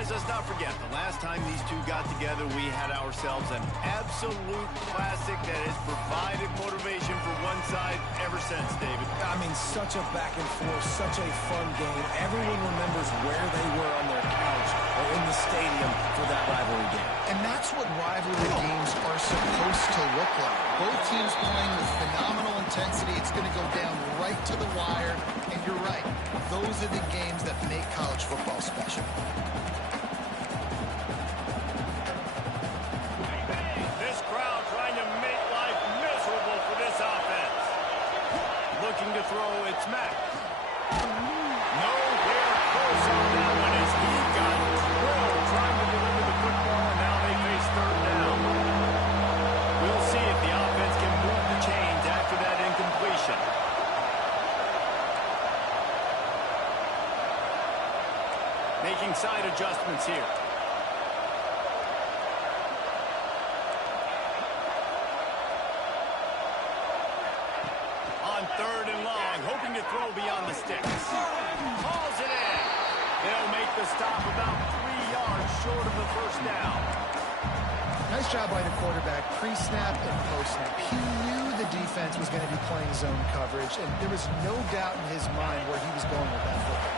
guys, let's not forget, the last time these two got together, we had ourselves an absolute classic that has provided motivation for one side ever since, David. I mean, such a back and forth, such a fun game. Everyone remembers where they were on their couch or in the stadium for that rivalry game. And that's what rivalry games are supposed to look like. Both teams playing with phenomenal intensity. It's going to go down right to the wire. And you're right, those are the games that make college football special. This crowd trying to make life miserable for this offense. Looking to throw, it's Mack. Nowhere close on that one as he got drilled trying to deliver the football, and now they face third down. We'll see if the offense can move the chains after that incompletion. Making side adjustments here. On third and long, hoping to throw beyond the sticks. Hauls it in. They'll make the stop about 3 yards short of the first down. Nice job by the quarterback, pre-snap and post-snap. He knew the defense was going to be playing zone coverage, and there was no doubt in his mind where he was going with that football.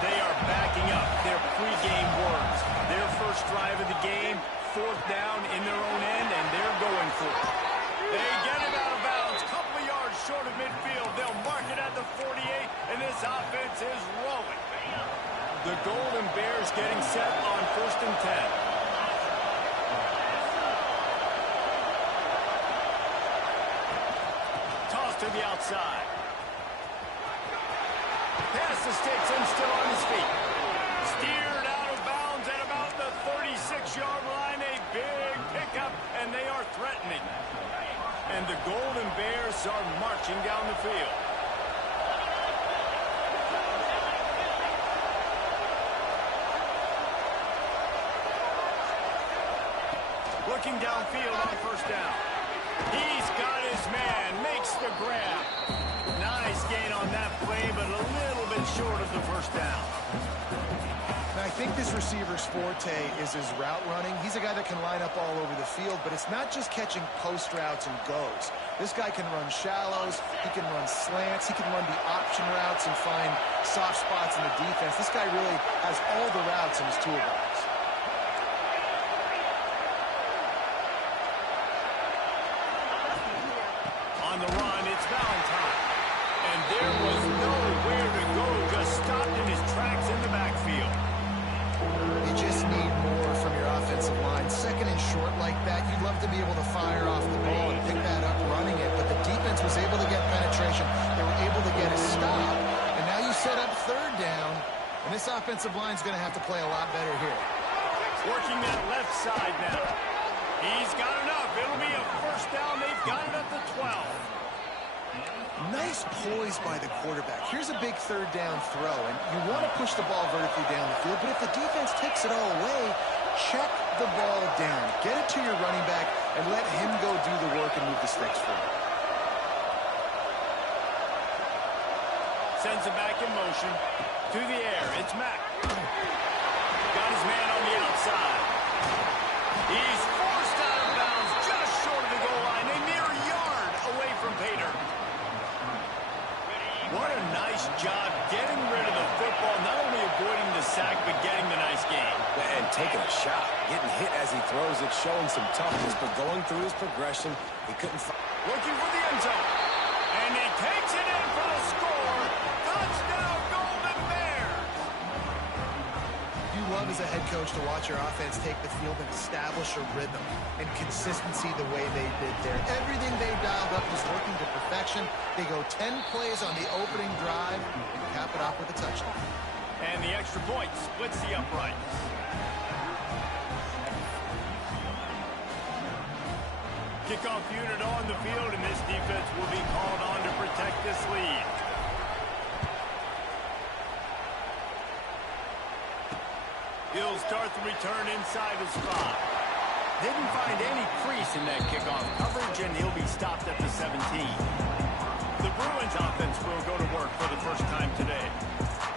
They are backing up their pregame words. Their first drive of the game, fourth down in their own end, and they're going for it. They get it out of bounds, couple of yards short of midfield. They'll mark it at the 48, and this offense is rolling. The Golden Bears getting set on 1st and 10. Toss to the outside. Pass the sticks and still on his feet. Steered out of bounds at about the 36-yard line. A big pickup, and they are threatening. And the Golden Bears are marching down the field. Looking downfield on first down. He's got his man, makes the grab. Nice gain on that play, but a little bit short of the first down. Now, I think this receiver's forte is his route running. He's a guy that can line up all over the field, but it's not just catching post routes and goes. This guy can run shallows, he can run slants, he can run the option routes and find soft spots in the defense. This guy really has all the routes in his toolbox. On the run, it's Valentine. And there was nowhere to go, just stopped in his tracks in the backfield. You just need more from your offensive line. Second and short like that, you'd love to be able to fire off the ball and pick that up running it, but the defense was able to get penetration. They were able to get a stop, and now you set up third down, and this offensive line is going to have to play a lot better here. Working that left side now. He's got enough. It'll be a first down. They've got it at the 12. Nice poise by the quarterback. Here's a big third down throw, and you want to push the ball vertically down the field, but if the defense takes it all away, check the ball down. Get it to your running back and let him go do the work and move the sticks for you. Sends it back in motion. To the air. It's Mack. Got his man on the outside. He's forced out of bounds just short of the goal line. A mere yard away from Pater. What a nice job getting rid of the football, not only avoiding the sack, but getting the nice game. And taking a shot, getting hit as he throws it, showing some toughness, but going through his progression, he couldn't find. Looking for the end zone. And he takes it in for the score. Touchdown, Golden Bears. You love as a head coach to watch your offense take the field and establish a rhythm and consistency the way they did there. Everything they dialed up was working to perfection. They go 10 plays on the opening drive and cap it off with a touchdown. And the extra point splits the uprights. Kickoff unit on the field, and this defense will be called on to protect this lead. He'll start the return inside his spot. Didn't find any crease in that kickoff coverage, and he'll be stopped at the 17. The Bruins offense will go to work for the first time today.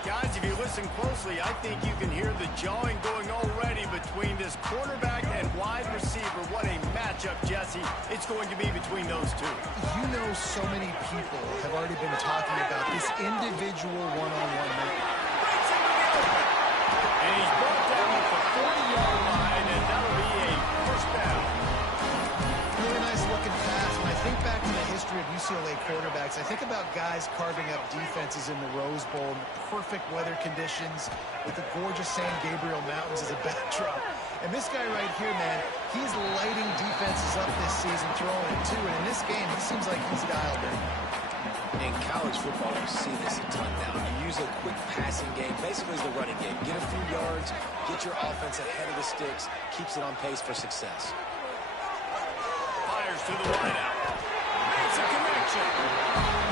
Guys, if you listen closely, I think you can hear the jawing going already between this quarterback and wide receiver. What a matchup, Jesse, it's going to be between those two. You know, so many people have already been talking about this individual one-on-one match. Breaks into the open. And he's brought down at the 40-yard line, and that'll be a first down. Really nice looking pass. When I think back to the history of UCLA quarterbacks, I think about guys carving up defenses in the Rose Bowl in perfect weather conditions with the gorgeous San Gabriel Mountains as a backdrop. And this guy right here, man, he's lighting defenses up this season, throwing it too. And in this game, he seems like he's dialed in. In college football, you see this a ton now. You use a quick passing game, basically as the running game. Get a few yards, get your offense ahead of the sticks, keeps it on pace for success. Fires to the wideout. Makes a connection.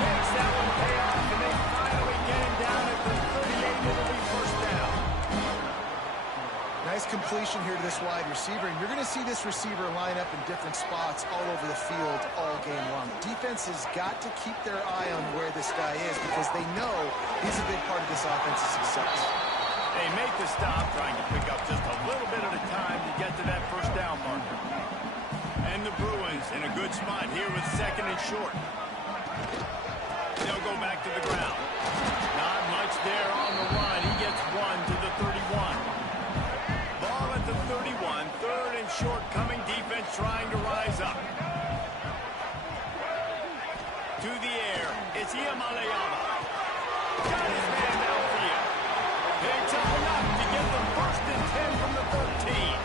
Makes that one pay off, and they finally get him down at the 38. It'll be first down. Nice completion here to this wide receiver, and you're going to see this receiver line up in different spots all over the field all game long. Defense has got to keep their eye on where this guy is because they know he's a big part of this offense's success. They make the stop, trying to pick up just a little bit at a time to get to that first down marker. And the Bruins in a good spot here with second and short. They'll go back to the ground. Not much there on the run. He gets one to the 31. Ball at the 31. Third and short coming. Defense trying to rise up. To the air. It's Iamalayama. Got his man downfield. Picks up enough to get them first and 10 from the 13.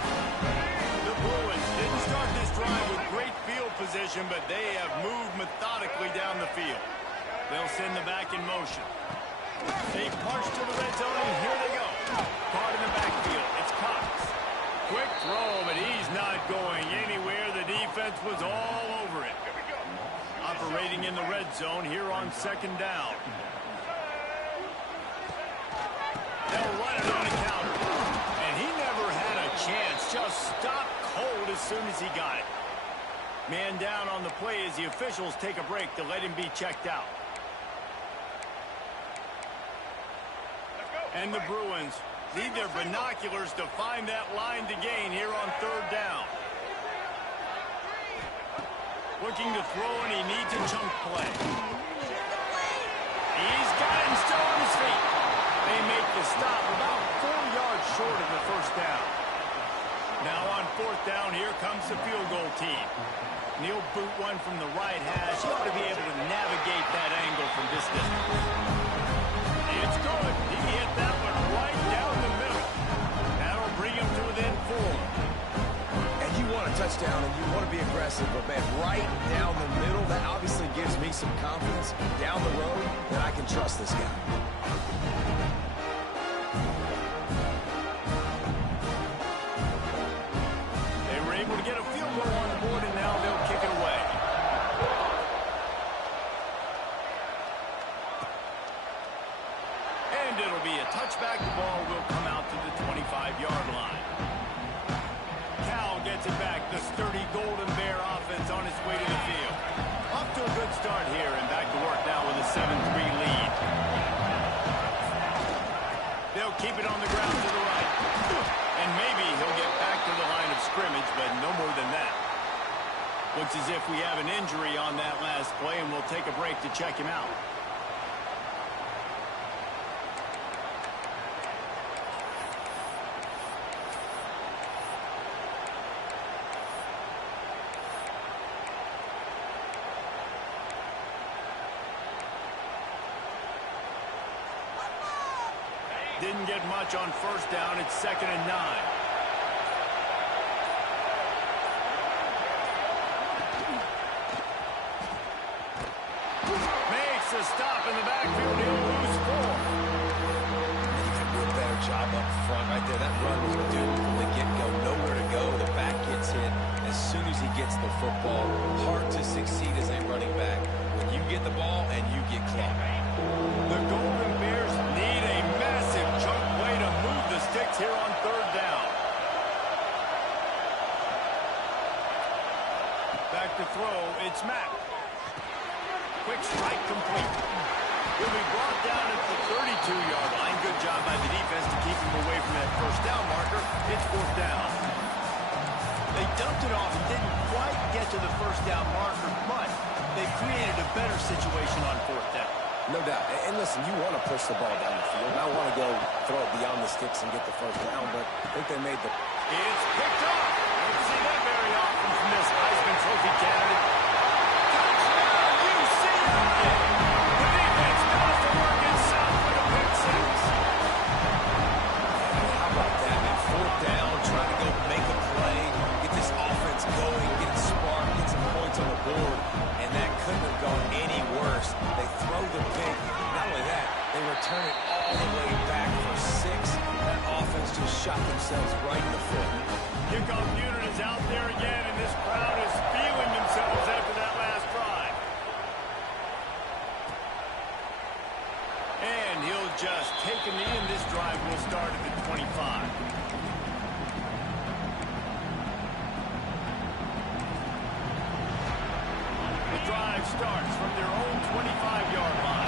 The Bruins didn't start this drive with great field position, but they have moved methodically down the field. They'll send the back in motion. They punch to the red zone, and here they go. Caught in the backfield. It's Cox. Quick throw, but he's not going anywhere. The defense was all over it. Operating in the red zone here on second down. They'll run it on the counter. And he never had a chance. Just stopped cold as soon as he got it. Man down on the play as the officials take a break to let him be checked out. And the Bruins need their binoculars to find that line to gain here on third down. Looking to throw, and he needs a chunk play. He's got him still on his feet. They make the stop about 4 yards short of the first down. Now on fourth down, here comes the field goal team. He'll boot one from the right hash. He ought to be able to navigate that angle from this distance. It's good. He hit that one right down the middle. That'll bring him to within 4. And you want a touchdown and you want to be aggressive, but man, right down the middle, that obviously gives me some confidence down the road that I can trust this guy. They were able to get a field goal on the board, and now they'll kick it away. And it'll be a touchback. The ball will come out to the 25-yard line. Cal gets it back. The sturdy Golden Bear offense on its way to the field. Off to a good start here, and back to work now with a 7-3 lead. They'll keep it on the ground to the right. And maybe he'll get back to the line of scrimmage, but no more than that. Looks as if we have an injury on that last play, and we'll take a break to check him out. Didn't get much on first down. It's 2nd and 9. Makes a stop in the backfield. He'll lose 4. You can do a better job up front right there. That run was doomed from the get-go. Nowhere to go. The back gets hit as soon as he gets the football. Hard to succeed as a running back when you get the ball and you get clocked. The Golden Bears need a massive chunk play to move the sticks here on third down. Back to throw, it's Mack. Quick strike complete. He'll be brought down at the 32-yard line. Good job by the defense to keep him away from that first down marker. It's fourth down. They dumped it off and didn't quite get to the first down marker, but they created a better situation on fourth down. No doubt. And listen, you want to push the ball down the field. I want to go throw it beyond the sticks and get the first down, but I think they made the... It's picked up. Don't see that very often from this Heisman Trophy candidate. Touchdown, UCLA! The defense does the work itself with a pick six. How about that, man? Fourth down, trying to go make a play, get this offense going, get it sparked, get some points on the board, and that couldn't have gone any worse. They throw the pick. Not only that, they return it all the way back for 6. That offense just shot themselves right in the foot. Kickoff unit is out there again, and this crowd is feeling themselves after that last drive. And he'll just take a knee, and this drive will start at the 25. The drive starts from their own 25-yard line.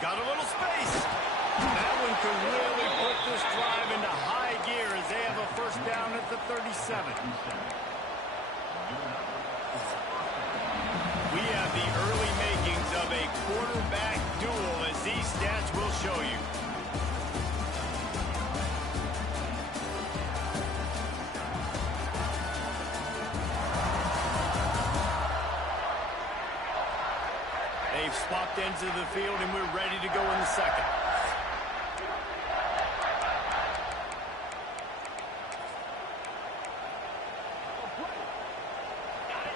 Got a little space. That one could really put this drive into high gear as they have a first down at the 37. We have the early makings of a quarterback duel, as these stats will show you. They've swapped ends of the field, and we're ready to go in the second.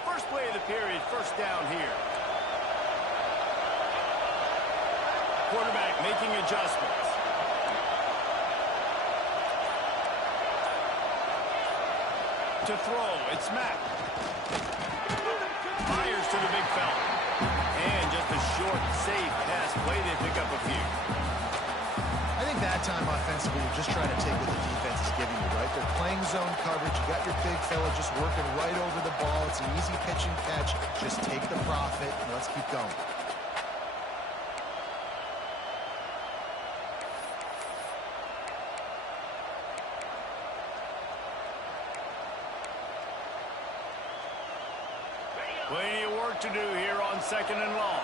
First play of the period, first down here. Quarterback making adjustments. To throw, it's Mack. Fires to the big fella. And just a short, safe pass play. They pick up a few. I think that time offensively, you're just trying to take what the defense is giving you, right? They're playing zone coverage. You got your big fella just working right over the ball. It's an easy catch and catch. Just take the profit, and let's keep going. Plenty of work to do here on second and long.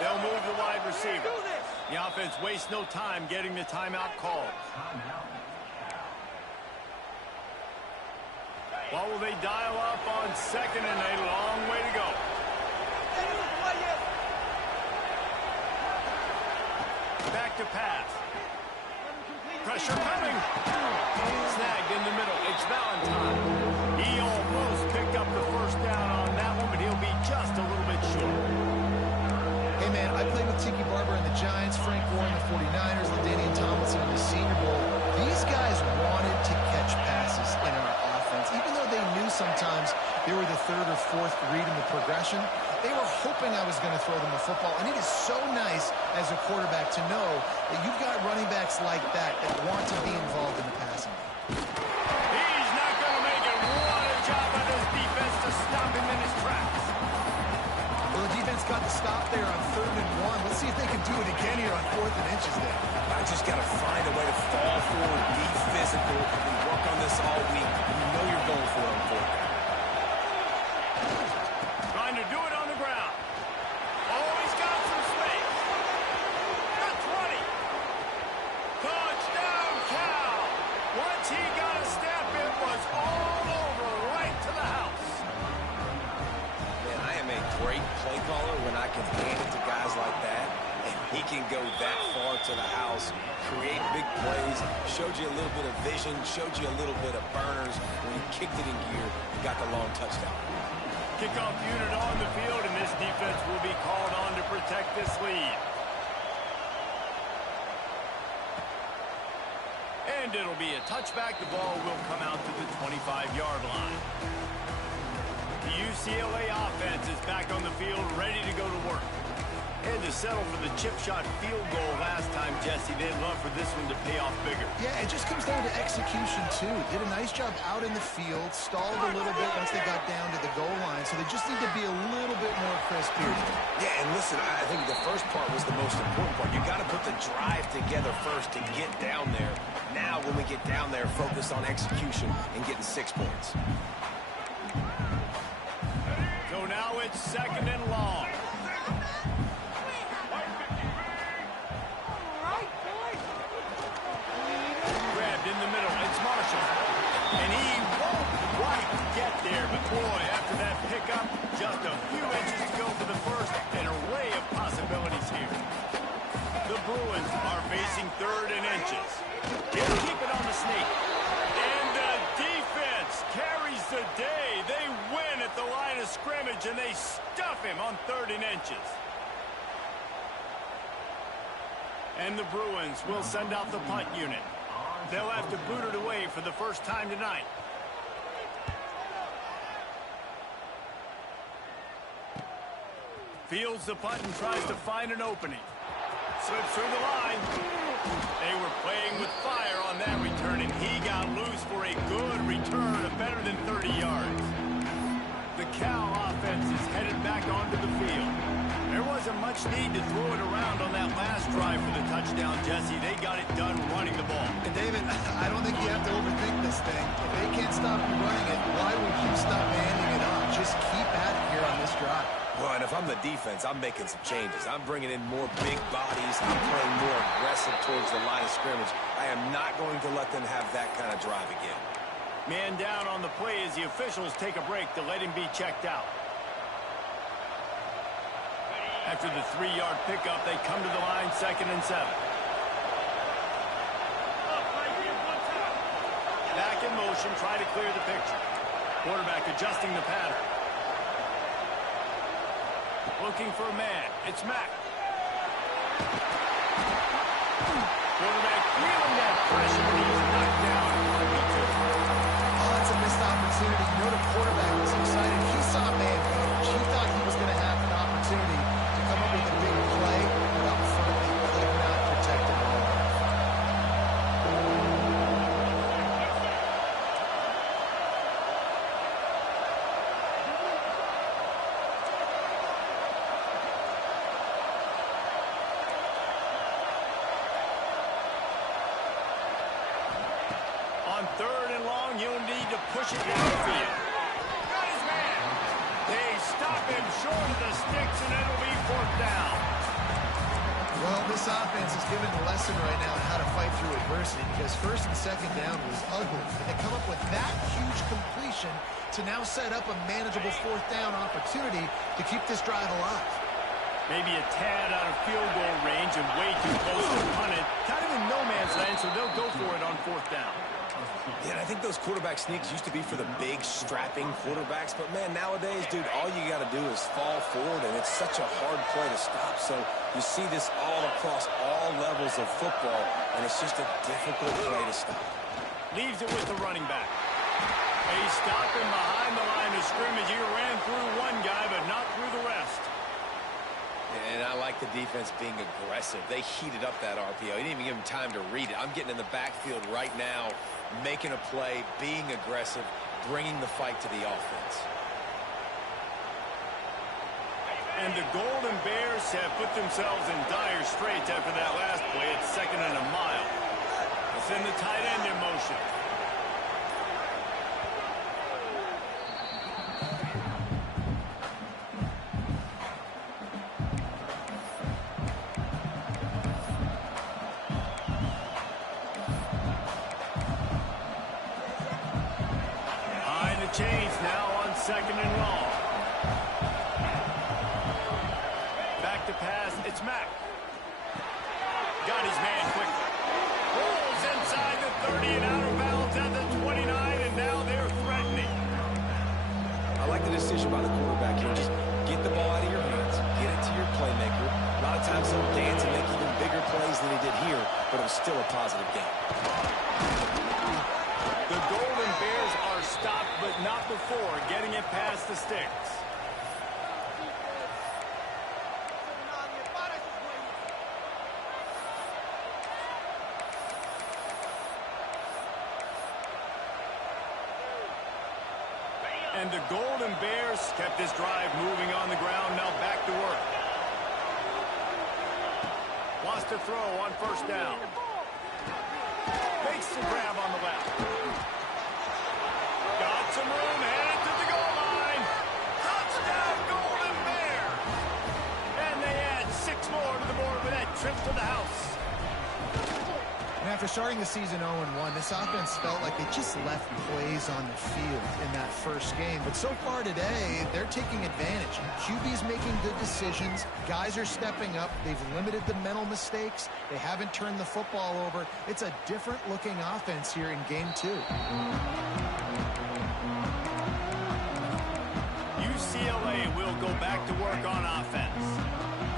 They'll move the wide receiver. The offense wastes no time getting the timeout called. What will they dial up on second, and a long way to go. Back to pass. Pressure coming. Snagged in the middle. It's Valentine. He almost picked up the first down on that one, but he'll be just a little bit short. Hey, man, I played with Tiki Barber and the Giants, Frank Gore and the 49ers, LaDainian Tomlinson in the Senior Bowl. These guys wanted to catch passes in our offense. Even though they knew sometimes they were the third or fourth read in the progression, they were hoping I was going to throw them a football. And it is so nice as a quarterback to know that you've got running backs like that want to be involved in the passing game. He's not going to make it. What a job by this defense to stop him in his tracks. Well, the defense got the stop there on 3rd and 1. Let's see if they can do it again here on 4th and inches there. I just got to find a way to fall forward, be physical, and work on this all week. You know you're going for it on 4th down. Trying to do it on the ground. Oh, he's got some space. The 20. Touchdown, Cal. Once he got a step, it was all over, right to the house. Man, I am a great play caller when I can hand it to guys like that. And he can go that far to the house, create big plays, showed you a little bit of vision, showed you a little bit of burners when he kicked it in gear and got the long touchdown. Kickoff unit on the field, and this defense will be called on to protect this lead. And it'll be a touchback. The ball will come out to the 25-yard line. The UCLA offense is back on the field, ready to go to work. Had to settle for the chip shot field goal last time, Jesse. They'd love for this one to pay off bigger. Yeah, it just comes down to execution, too. Did a nice job out in the field, stalled a little bit once they got down to the goal line, so they just need to be a little bit more crisp here. Yeah, and listen, I think the first part was the most important part. You got to put the drive together first to get down there. Now, when we get down there, focus on execution and getting 6 points. So now it's 2nd and long. Grabbed in the middle. It's Marshall. And he won't quite get there. But boy, after that pickup, just a few inches to go for the first, and an array of possibilities here. The Bruins are facing 3rd and inches. He'll keep it on the sneak. And the defense carries the day. They win at the line of scrimmage, and they stuff him on 3rd and inches. And the Bruins will send out the punt unit. They'll have to boot it away for the first time tonight. Fields the punt and tries to find an opening. Slips through the line. They were playing with fire on that return, and he got loose for a good return of better than 30 yards. The Cal offense is headed back onto the field. There wasn't much need to throw it around on that last drive for the touchdown, Jesse. They got it done running the ball. And David, I don't think you have to overthink this thing. If they can't stop you running it, why would you stop handing it off? Just keep at it here on this drive. Well, and if I'm the defense, I'm making some changes. I'm bringing in more big bodies. I'm playing more aggressive towards the line of scrimmage. I am not going to let them have that kind of drive again. Man down on the play as the officials take a break to let him be checked out. After the 3-yard pickup, they come to the line, 2nd and 7. Back in motion, try to clear the picture. Quarterback adjusting the pattern. Looking for a man. It's Mack. Quarterback feeling that pressure, but he's knocked down. Oh, that's a missed opportunity. You know the quarterback was excited. He saw man coverage. He thought he was going to have an opportunity to come up with a big play, but up front they could not protect him well enough. On 3rd and long, you'll need to push it downfield. Got his man. They stop him short of the sticks, and it'll be 4th down. Well, this offense is given a lesson right now on how to fight through adversity because 1st and 2nd down was ugly. And they come up with that huge completion to now set up a manageable 4th down opportunity to keep this drive alive. Maybe a tad out of field goal range and way too close to punt it. Kind of in no man's land, so they'll go for it on 4th down. Yeah, and I think those quarterback sneaks used to be for the big, strapping quarterbacks. But, man, nowadays, dude, all you got to do is fall forward, and it's such a hard play to stop. So you see this all across all levels of football, and it's just a difficult play to stop. Leaves it with the running back. They stop him behind the line of scrimmage. He ran through one guy, but not through the rest. And I like the defense being aggressive. They heated up that RPO. He didn't even give him time to read it. I'm getting in the backfield right now, making a play, being aggressive, bringing the fight to the offense. And the Golden Bears have put themselves in dire straits after that last play. It's 2nd and a mile. Let's send the tight end in motion. Chains now on 2nd and long. Back to pass. It's Mack. Got his man quickly. Rolls inside the 30 and out of bounds at the 29, and now they're threatening. I like the decision by the quarterback here. Just get the ball out of your hands. Get it to your playmaker. A lot of times he'll dance and make even bigger plays than he did here, but it was still a positive game. The Golden Bears are stopped, but not before getting it past the sticks. And the Golden Bears kept this drive moving on the ground. Now back to work. Wants to throw on first down. Makes the grab on the left. Got some room, headed to the goal line. Touchdown, Golden Bears! And they add 6 more to the board with that trip to the house. And after starting the season 0-1, this offense felt like they just left plays on the field in that first game. But so far today, they're taking advantage. QB's making good decisions. Guys are stepping up. They've limited the mental mistakes. They haven't turned the football over. It's a different-looking offense here in Game 2. UCLA will go back to work on offense.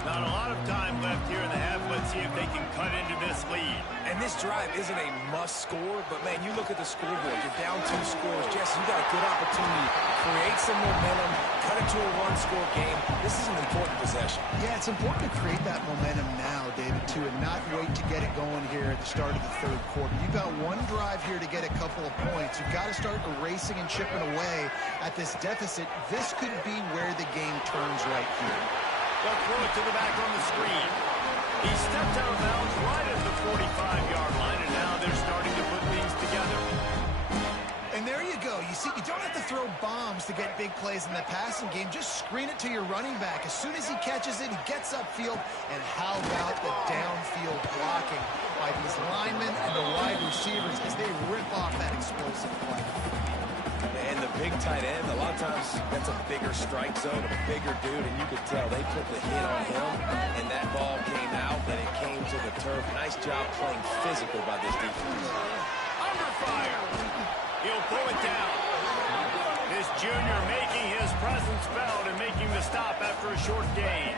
Not a lot of time left here in the half. Let's see if they can cut into this lead. And this drive isn't a must score, but, man, you look at the scoreboard. You're down 2 scores. Jesse, you got a good opportunity to create some momentum, cut it to a 1-score game. This is an important possession. Yeah, it's important to create that momentum now, David, too, and not wait to get it going here at the start of the third quarter. You've got one drive here to get a couple of points. You've got to start erasing and chipping away at this deficit. This could be where the game turns right here. They'll throw it to the back on the screen. He stepped out of bounds right at the 45-yard line, and now they're starting to put things together. And there you go. You see, you don't have to throw bombs to get big plays in the passing game. Just screen it to your running back. As soon as he catches it, he gets upfield. And how about the downfield blocking by these linemen and the wide receivers as they rip off that explosive play. And the big tight end, a lot of times that's a bigger strike zone, a bigger dude, and you could tell they put the hit on him, and that ball came out, and it came to the turf. Nice job playing physical by this defense. Under fire. He'll pull it down. This junior making his presence felt and making the stop after a short gain.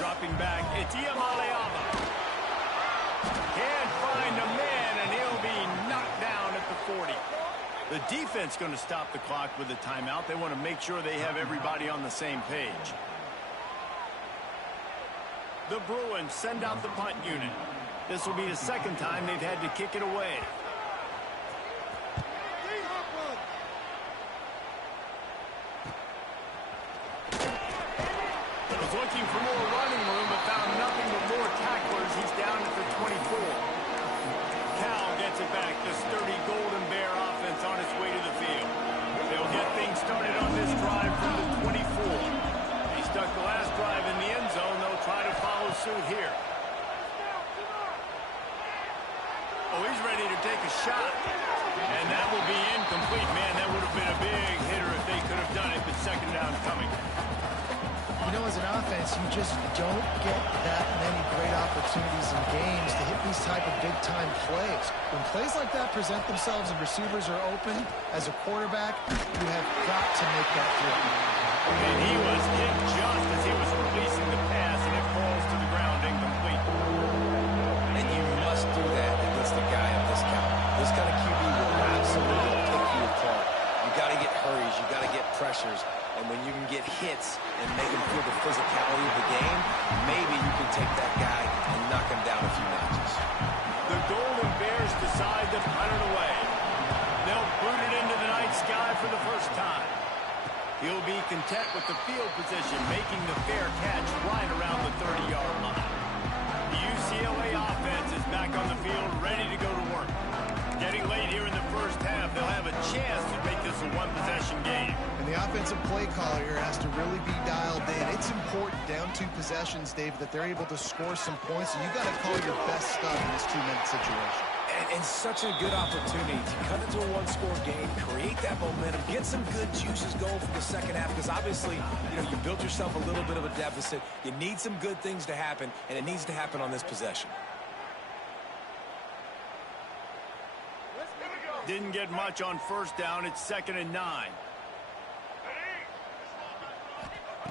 Dropping back, it's Iamaleava. Can't find a man, and he'll be knocked down at the 40. The defense going to stop the clock with a timeout. They want to make sure they have everybody on the same page. The Bruins send out the punt unit. This will be the second time they've had to kick it away. Was looking for more running room, but found nothing but more tacklers. He's down at the 24. Cal gets it back. The sturdy Golden Bear offense on its way to the field. They'll get things started on this drive from the 24. They stuck the last drive in the end zone. They'll try to follow suit here. Oh, he's ready to take a shot. And that will be incomplete. Man, that would have been a big hitter if they could have done it, but second down coming. You know, as an offense, you just don't get that many great opportunities in games to hit these type of big-time plays. When plays like that present themselves and receivers are open, as a quarterback, you have got to make that throw. And he was hit just as he was releasing the pass, and it falls to the ground incomplete. And you must do that against a guy of this caliber. This kind of QB will absolutely pick you apart. You got to get hurries. You got to get pressures. And when you can get hits and make him feel the physicality of the game, maybe you can take that guy and knock him down a few notches. The Golden Bears decide to punt it away. They'll boot it into the night sky for the first time. He'll be content with the field position, making the fair catch right around the 30-yard line. The UCLA offense is back on the field, ready to go to work. Getting late here in the first half, they'll have a chance to make this a one-possession game. And the offensive play caller here has to really be dialed in. It's important, down 2 possessions, David, that they're able to score some points. And you've got to call your best stuff in this 2-minute situation. And such a good opportunity to cut into a 1-score game, create that momentum, get some good juices going for the second half, because obviously, you built yourself a little bit of a deficit. You need some good things to happen, and it needs to happen on this possession. Didn't get much on first down. It's 2nd and 9.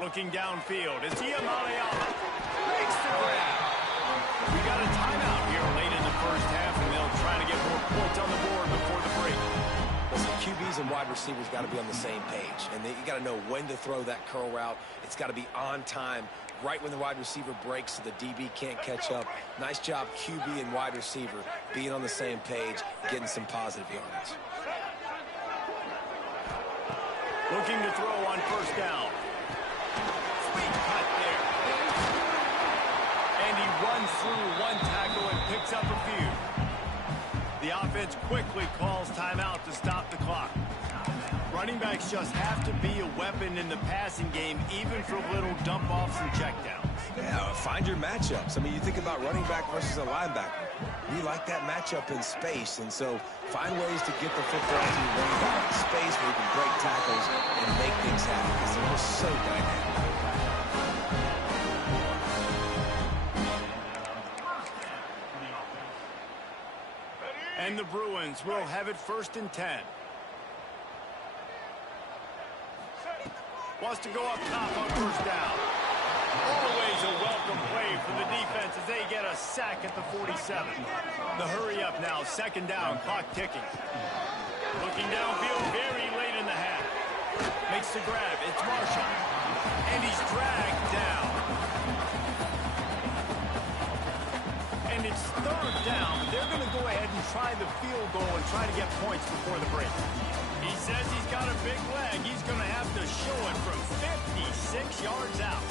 Looking downfield. It's Iamaleava. Makes the grab. We got a timeout here late in the first half, and they'll try to get wide receivers got to be on the same page. And you got to know when to throw that curl route. It's got to be on time, right when the wide receiver breaks so the DB can't catch up. Nice job, QB and wide receiver, being on the same page, getting some positive yards. Looking to throw on first down. Sweet cut there. And he runs through one tackle and picks up a few. The offense quickly calls timeout to stop the clock. Running backs just have to be a weapon in the passing game, even for little dump-offs and checkdowns. Yeah, find your matchups. I mean, you think about running back versus a linebacker. We like that matchup in space, and so find ways to get the football to your running back in space where you can break tackles and make things happen because they're just so dynamic. And the Bruins will have it 1st and 10. Wants to go up top on first down. Always a welcome play for the defense as they get a sack at the 47. The hurry up now, 2nd down, clock ticking. Looking downfield very late in the half. Makes the grab, it's Marshall. And he's dragged down. And it's 3rd down, but they're going to go ahead and try the field goal and try to get points before the break. He says he's got a big leg. He's going to have to show it from 56 yards out.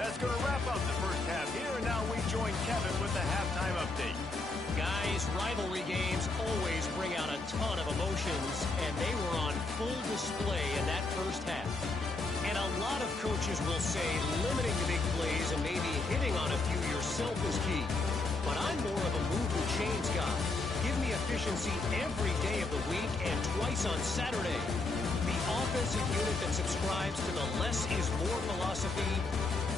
That's going to wrap up the first half here, and now we join Kevin with the halftime update. Guys, rivalry games always bring out a ton of emotions, and they were on full display in that first half. And a lot of coaches will say limiting the big plays and maybe hitting on a few yourself is key. But I'm more of a move the chains guy. Give me efficiency every day of the week and twice on Saturday. The offensive unit that subscribes to the less is more philosophy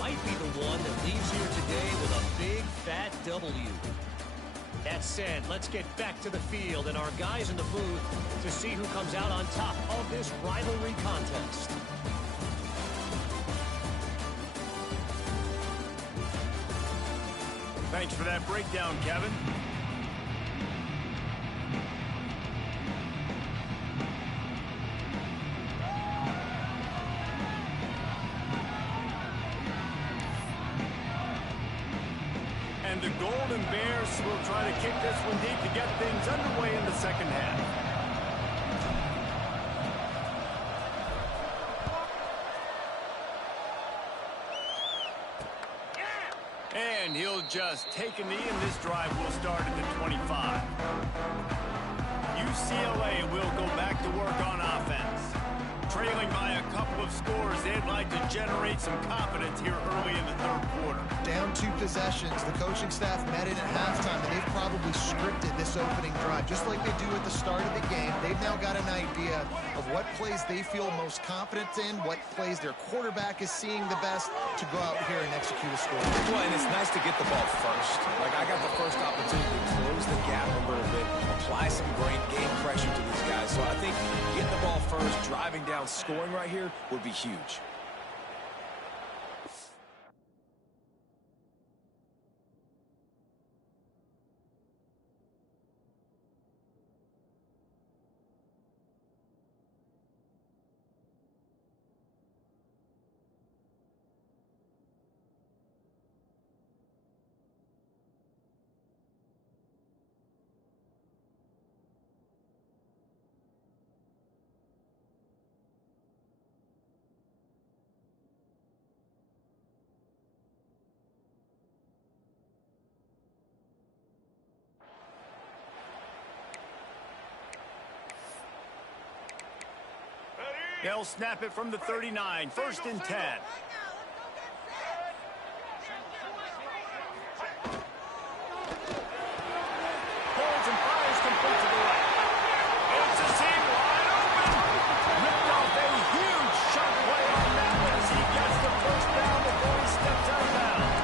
might be the one that leaves here today with a big, fat W. That said, let's get back to the field and our guys in the booth to see who comes out on top of this rivalry contest. Thanks for that breakdown, Kevin. And the Golden Bears will try to kick this one deep to get things underway in the second half. And he'll just take a knee, and this drive will start at the 25. UCLA will go back to work on offense. Trailing by a couple of scores, they'd like to generate some confidence here early in the 3rd quarter. Down 2 possessions. The coaching staff met in at halftime, and they've probably scripted this opening drive. Just like they do at the start of the game, they've now got an idea of what plays they feel most confident in, what plays their quarterback is seeing the best to go out here and execute a score. Well, and it's nice to get the ball first. Like, I got the first opportunity to close the gap a little bit, apply some great game pressure to these guys. So I think getting the ball first, driving down, scoring right here would be huge. They'll snap it from the 39, 1st and 10. Holds and fires complete to the right. It's a seam wide open. Ripped off a huge shot play on that one as he gets the first down before he steps out of bounds.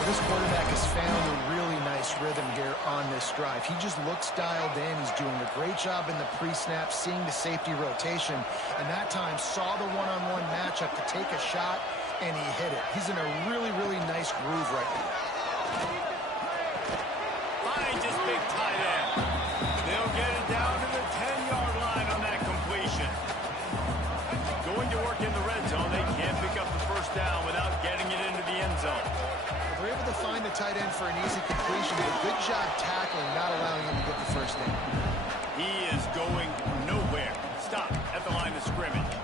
Well, this quarterback has found a really nice rhythm here on this drive. He just looks dialed in. He's doing a great job in the pre-snap, seeing the safety rotation, and that time saw the one-on-one matchup to take a shot, and he hit it. He's in a really, really nice groove right now. Finds his big tight end. They'll get it down to the 10-yard line on that completion. in the red zone. They can't pick up the first down without getting it into the end zone. They're able to find the tight end for an easy completion. But good job tackling, not allowing him to get the first down. He is going nowhere. Stop at the line of scrimmage.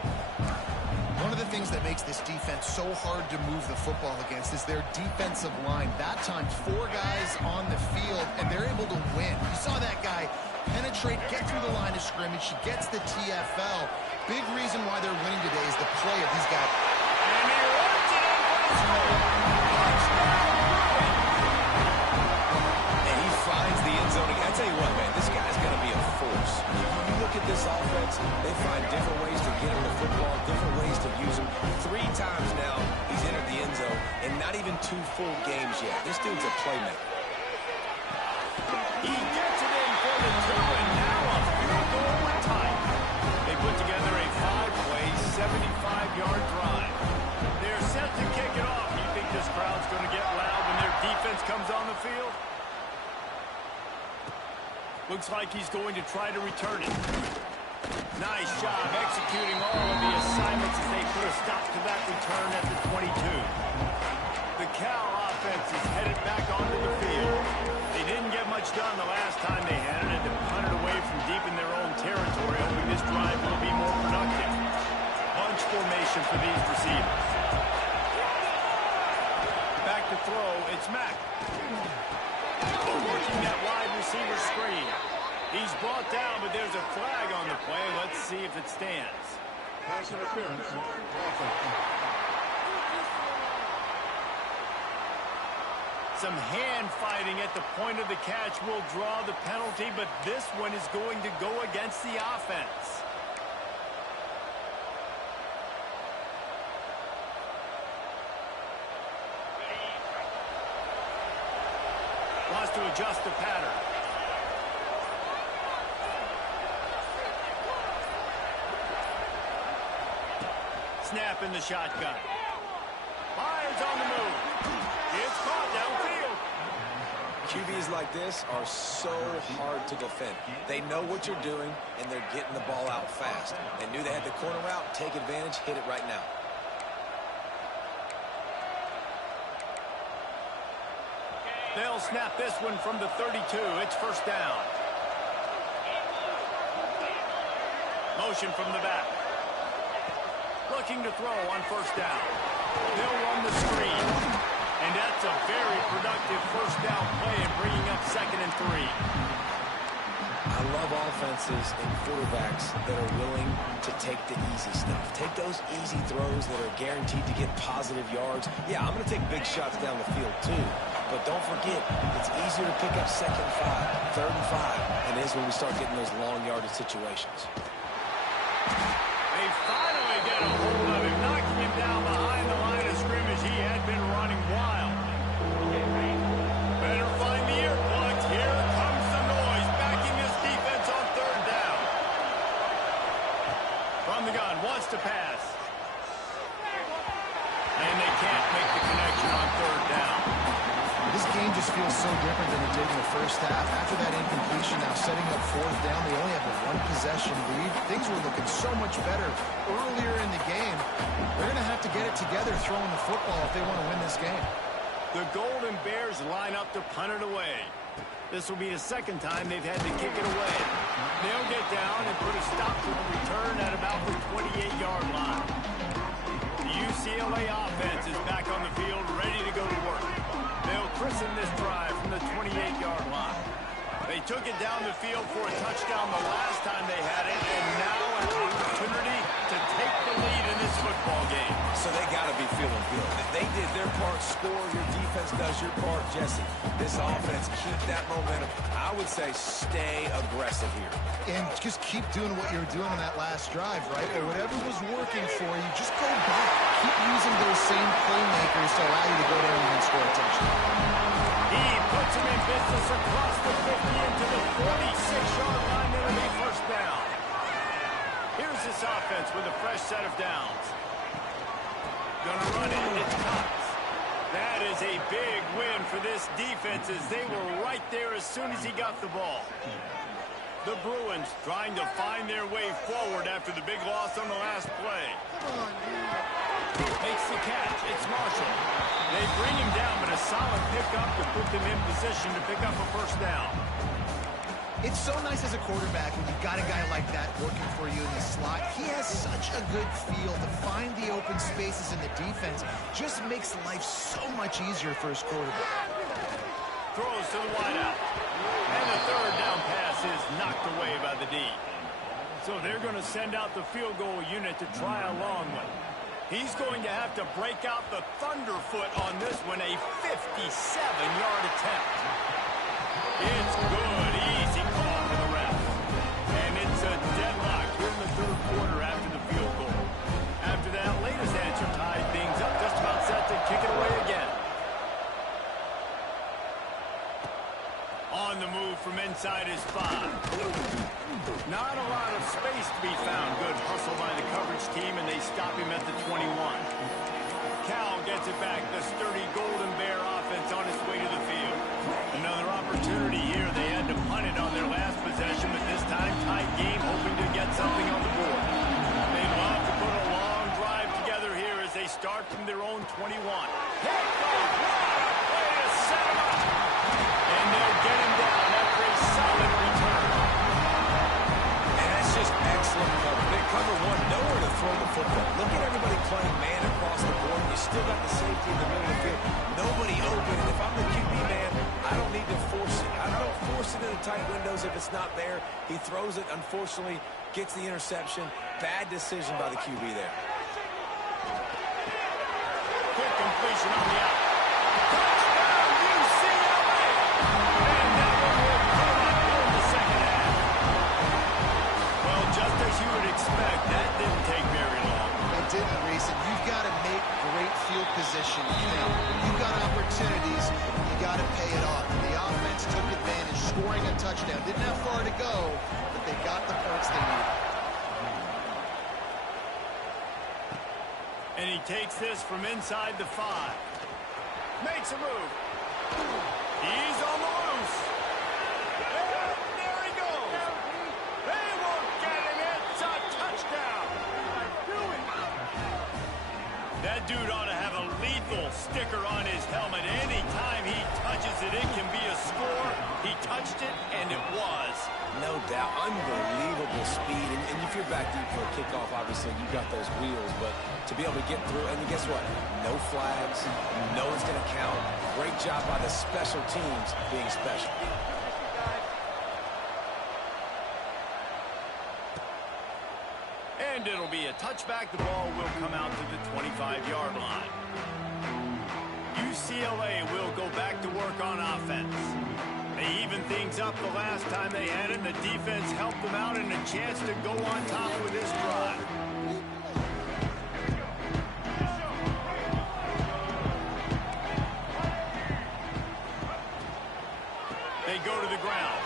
One of the things that makes this defense so hard to move the football against is their defensive line. That time, 4 guys on the field, and they're able to win. You saw that guy penetrate, get through the line of scrimmage. He gets the TFL. Big reason why they're winning today is the play of these guys. And he runs it in for the score. And he finds the end zone. I tell you what, man, this guy's going to be a force. When you look at this offense, they find different ways to get him the football, different ways to use him. 3 times now he's entered the end zone, and not even 2 full games yet. This dude's a playmaker. He gets it in for the 2, and now a field goal with time. They put together a 5-play, 75-yard drive. They're set to kick it off. You think this crowd's going to get loud when their defense comes on the field? Looks like he's going to try to return it. Nice job executing all of the assignments as they put a stop to that return at the 22. The Cal offense is headed back onto the field. They didn't get much done the last time they had it, and to punt it away from deep in their own territory, hoping this drive will be more productive. Bunch formation for these receivers. Back to throw, it's Mack. Working that wide receiver screen. He's brought down, but there's a flag on the play. Let's see if it stands. Pass interference. Some hand fighting at the point of the catch will draw the penalty, but this one is going to go against the offense. Wants to adjust the pattern. Snap in the shotgun. Fires on the move. It's caught downfield. QBs like this are so hard to defend. They know what you're doing, and they're getting the ball out fast. They knew they had the corner route. Take advantage. Hit it right now. They'll snap this one from the 32. It's first down. Motion from the back. Looking to throw on first down. They'll run the screen. And that's a very productive first down play and bringing up 2nd and 3. I love offenses and quarterbacks that are willing to take the easy stuff. Take those easy throws that are guaranteed to get positive yards. Yeah, I'm going to take big shots down the field too. But don't forget, it's easier to pick up 2nd and 5, 3rd and 5, than it is when we start getting those long yardage situations. They finally get a hold of him, knocking him down behind the line of scrimmage. He had been running wild. Better find the earplugs. Here comes the noise, backing this defense on 3rd down. From the gun, wants to pass. And they can't make the connection on 3rd down. This game just feels so different than it did in the first half. After that incompletion, now setting up 4th down, they only have a 1-possession lead. Things were looking so much better earlier in the game. They're going to have to get it together throwing the football if they want to win this game. The Golden Bears line up to punt it away. This will be the 2nd time they've had to kick it away. They'll get down and put a stop to the return at about the 28-yard line. The UCLA offense is back on the field, ready to go to work. They'll christen this drive from the 28-yard line. They took it down the field for a touchdown the last time they had it, and now an opportunity to take the lead in this football game. So they got to be feeling good. They did their part, score. Your defense does your part, Jesse. This offense, keep that momentum. I would say stay aggressive here. And just keep doing what you were doing on that last drive, right? Or whatever was working for you, just go back. Keep using those same playmakers to allow you to go down and score a touchdown. He puts him in business across the 50 into the 46-yard line. It'll be first down. Here's this offense with a fresh set of downs. Gonna run it. It's Cox. That is a big win for this defense as they were right there as soon as he got the ball. The Bruins trying to find their way forward after the big loss on the last play. Makes the catch. It's Marshall. They bring him down, but a solid pickup to put them in position to pick up a first down. It's so nice as a quarterback when you've got a guy like that working for you in the slot. He has such a good feel to find the open spaces in the defense. Just makes life so much easier for his quarterback. Throws to the wideout. And the third down pass is knocked away by the D. So they're going to send out the field goal unit to try a long one. He's going to have to break out the thunderfoot on this one, a 57-yard attempt. It's good. Easy call for the ref. And it's a deadlock here in the third quarter after the field goal. After that latest answer tied things up, just about set to kick it away again. On the move from inside his 5. Not a lot of space to be found. Good hustle by the coverage team, and they stop him at the 21. Cal gets it back. The sturdy Golden Bear offense on its way to the field. Another opportunity here. They had to punt it on their last possession, but this time tight game, hoping to get something on the board. They'd love to put a long drive together here as they start from their own 21. Here goes what a play to set him up. And they'll get him down after a solid return. And that's just excellent cover. They cover one, nowhere to throw the football. Look at everybody playing man across the board. You still got the safety in the middle of the field. Nobody open. And if I'm the QB man, I don't need to force it. I don't force it into tight windows if it's not there. He throws it, unfortunately, gets the interception. Bad decision by the QB there. Quick completion on the out. Touchdown, UCLA! And that one will come up here in the second half. Well, just as you would expect, that didn't take very long. It didn't, Reese, and you've got to make great field position count. When you've got opportunities, you got to pay it off. The offense took advantage, scoring a touchdown. Didn't have far to go, but they got the points they needed. And he takes this from inside the 5. Makes a move. He's on the loose. And there he goes. They won't get him. It's a touchdown. That dude ought to have a lethal sticker on his helmet. Anytime he touches it, it can be a score. He touched it, and it was. No doubt. Unbelievable speed. And if you're back deep for a kickoff, obviously, you got those wheels. But to be able to get through, and guess what? No flags. No one's going to count. Great job by the special teams being special. And it'll be a touchback. The ball will come out to the 25-yard line. UCLA will go back to work on offense. They evened things up the last time they had it. The defense helped them out and a chance to go on top with this drive. They go to the ground.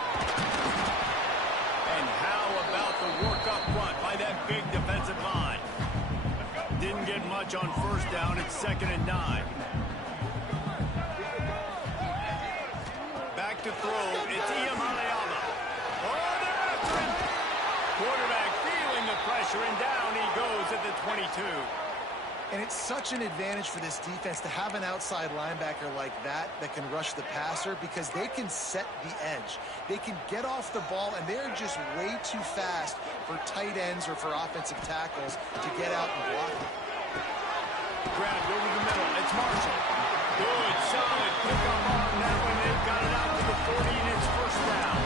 And how about the work up front by that big defensive line? Didn't get much on first down. It's 2nd and 9. Back to throw. It's Iyamaleama. Oh, they're after him. Quarterback feeling the pressure, and down he goes at the 22. And it's such an advantage for this defense to have an outside linebacker like that can rush the passer because they can set the edge. They can get off the ball, and they're just way too fast for tight ends or for offensive tackles to get out and block it. Grabbed over the middle. It's Marshall. Good, solid pickup on that one. They've got it out to the 40, and it's first down.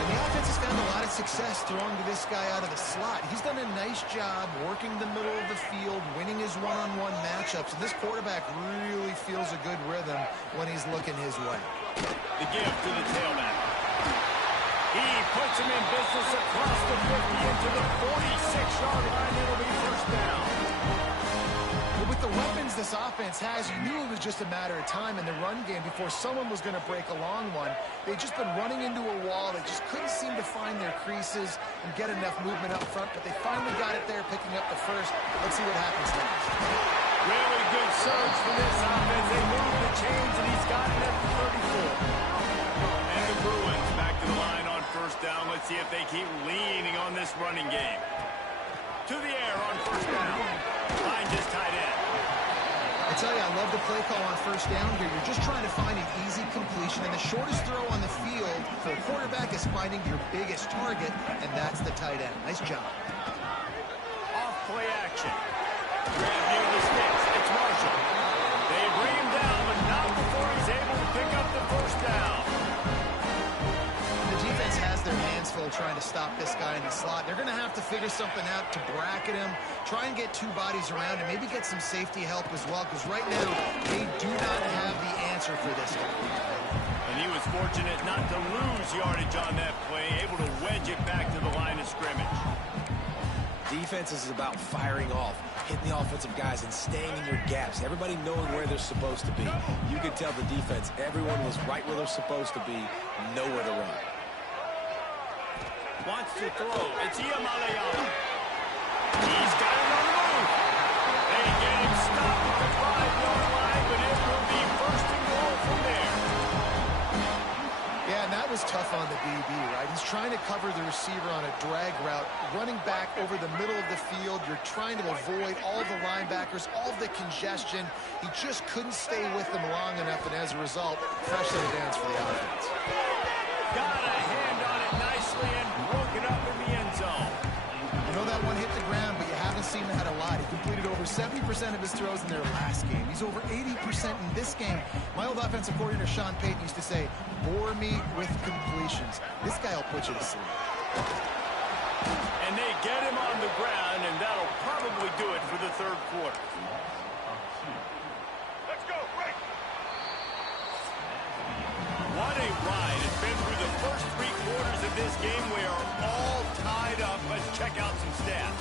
And the offense has found a lot of success throwing to this guy out of the slot. He's done a nice job working the middle of the field, winning his one-on-one matchups. And this quarterback really feels a good rhythm when he's looking his way. The give to the tailback. He puts him in business across the 50 into the 46-yard line. It'll be first down. But with the weapons this offense has, you knew it was just a matter of time in the run game before someone was going to break a long one. They'd just been running into a wall. They just couldn't seem to find their creases and get enough movement up front, but they finally got it there, picking up the first. Let's see what happens next. Really good surge from this offense. They move the chains, and he's got it at the 34. And the Bruins back to the line on first down. down. Finds his tight end. I tell you, I love the play call on first down here. You're just trying to find an easy completion, and the shortest throw on the field for a quarterback is finding your biggest target, and that's the tight end. Nice job. Off play action. Grab near the sticks. It's Marshall. They bring him down, but not before he's able to pick up the first down. The defense has their hands full trying to stop this guy in the slot. They're going to have to figure something out to bracket him, try and get two bodies around him, maybe get some safety help as well, because right now they do not have the answer for this guy. And he was fortunate not to lose yardage on that play, able to wedge it back to the line of scrimmage. Defense is about firing off, hitting the offensive guys, and staying in your gaps. Everybody knowing where they're supposed to be. You could tell the defense, everyone was right where they're supposed to be, nowhere to run. Wants to throw. It's Iamaleava. He's got it on the move. They get him stopped at the 5-yard line, but it will be first and goal from there. Yeah, and that was tough on the DB, right? He's trying to cover the receiver on a drag route, running back over the middle of the field. You're trying to avoid all of the linebackers, all of the congestion. He just couldn't stay with them long enough, and as a result, fresh set of downs for the offense. Got a hand on it nicely and broke it up in the end zone. You know that one hit the ground, but you haven't seen him had a lot. He completed over 70% of his throws in their last game. He's over 80% in this game. My old offensive coordinator, Sean Payton, used to say, bore me with completions. This guy will put you to sleep. And they get him on the ground, and that'll probably do it for the third quarter. Let's go, break. What a ride. It's been through the first 3 quarters of this game. We are all tied up. Let's check out some stats.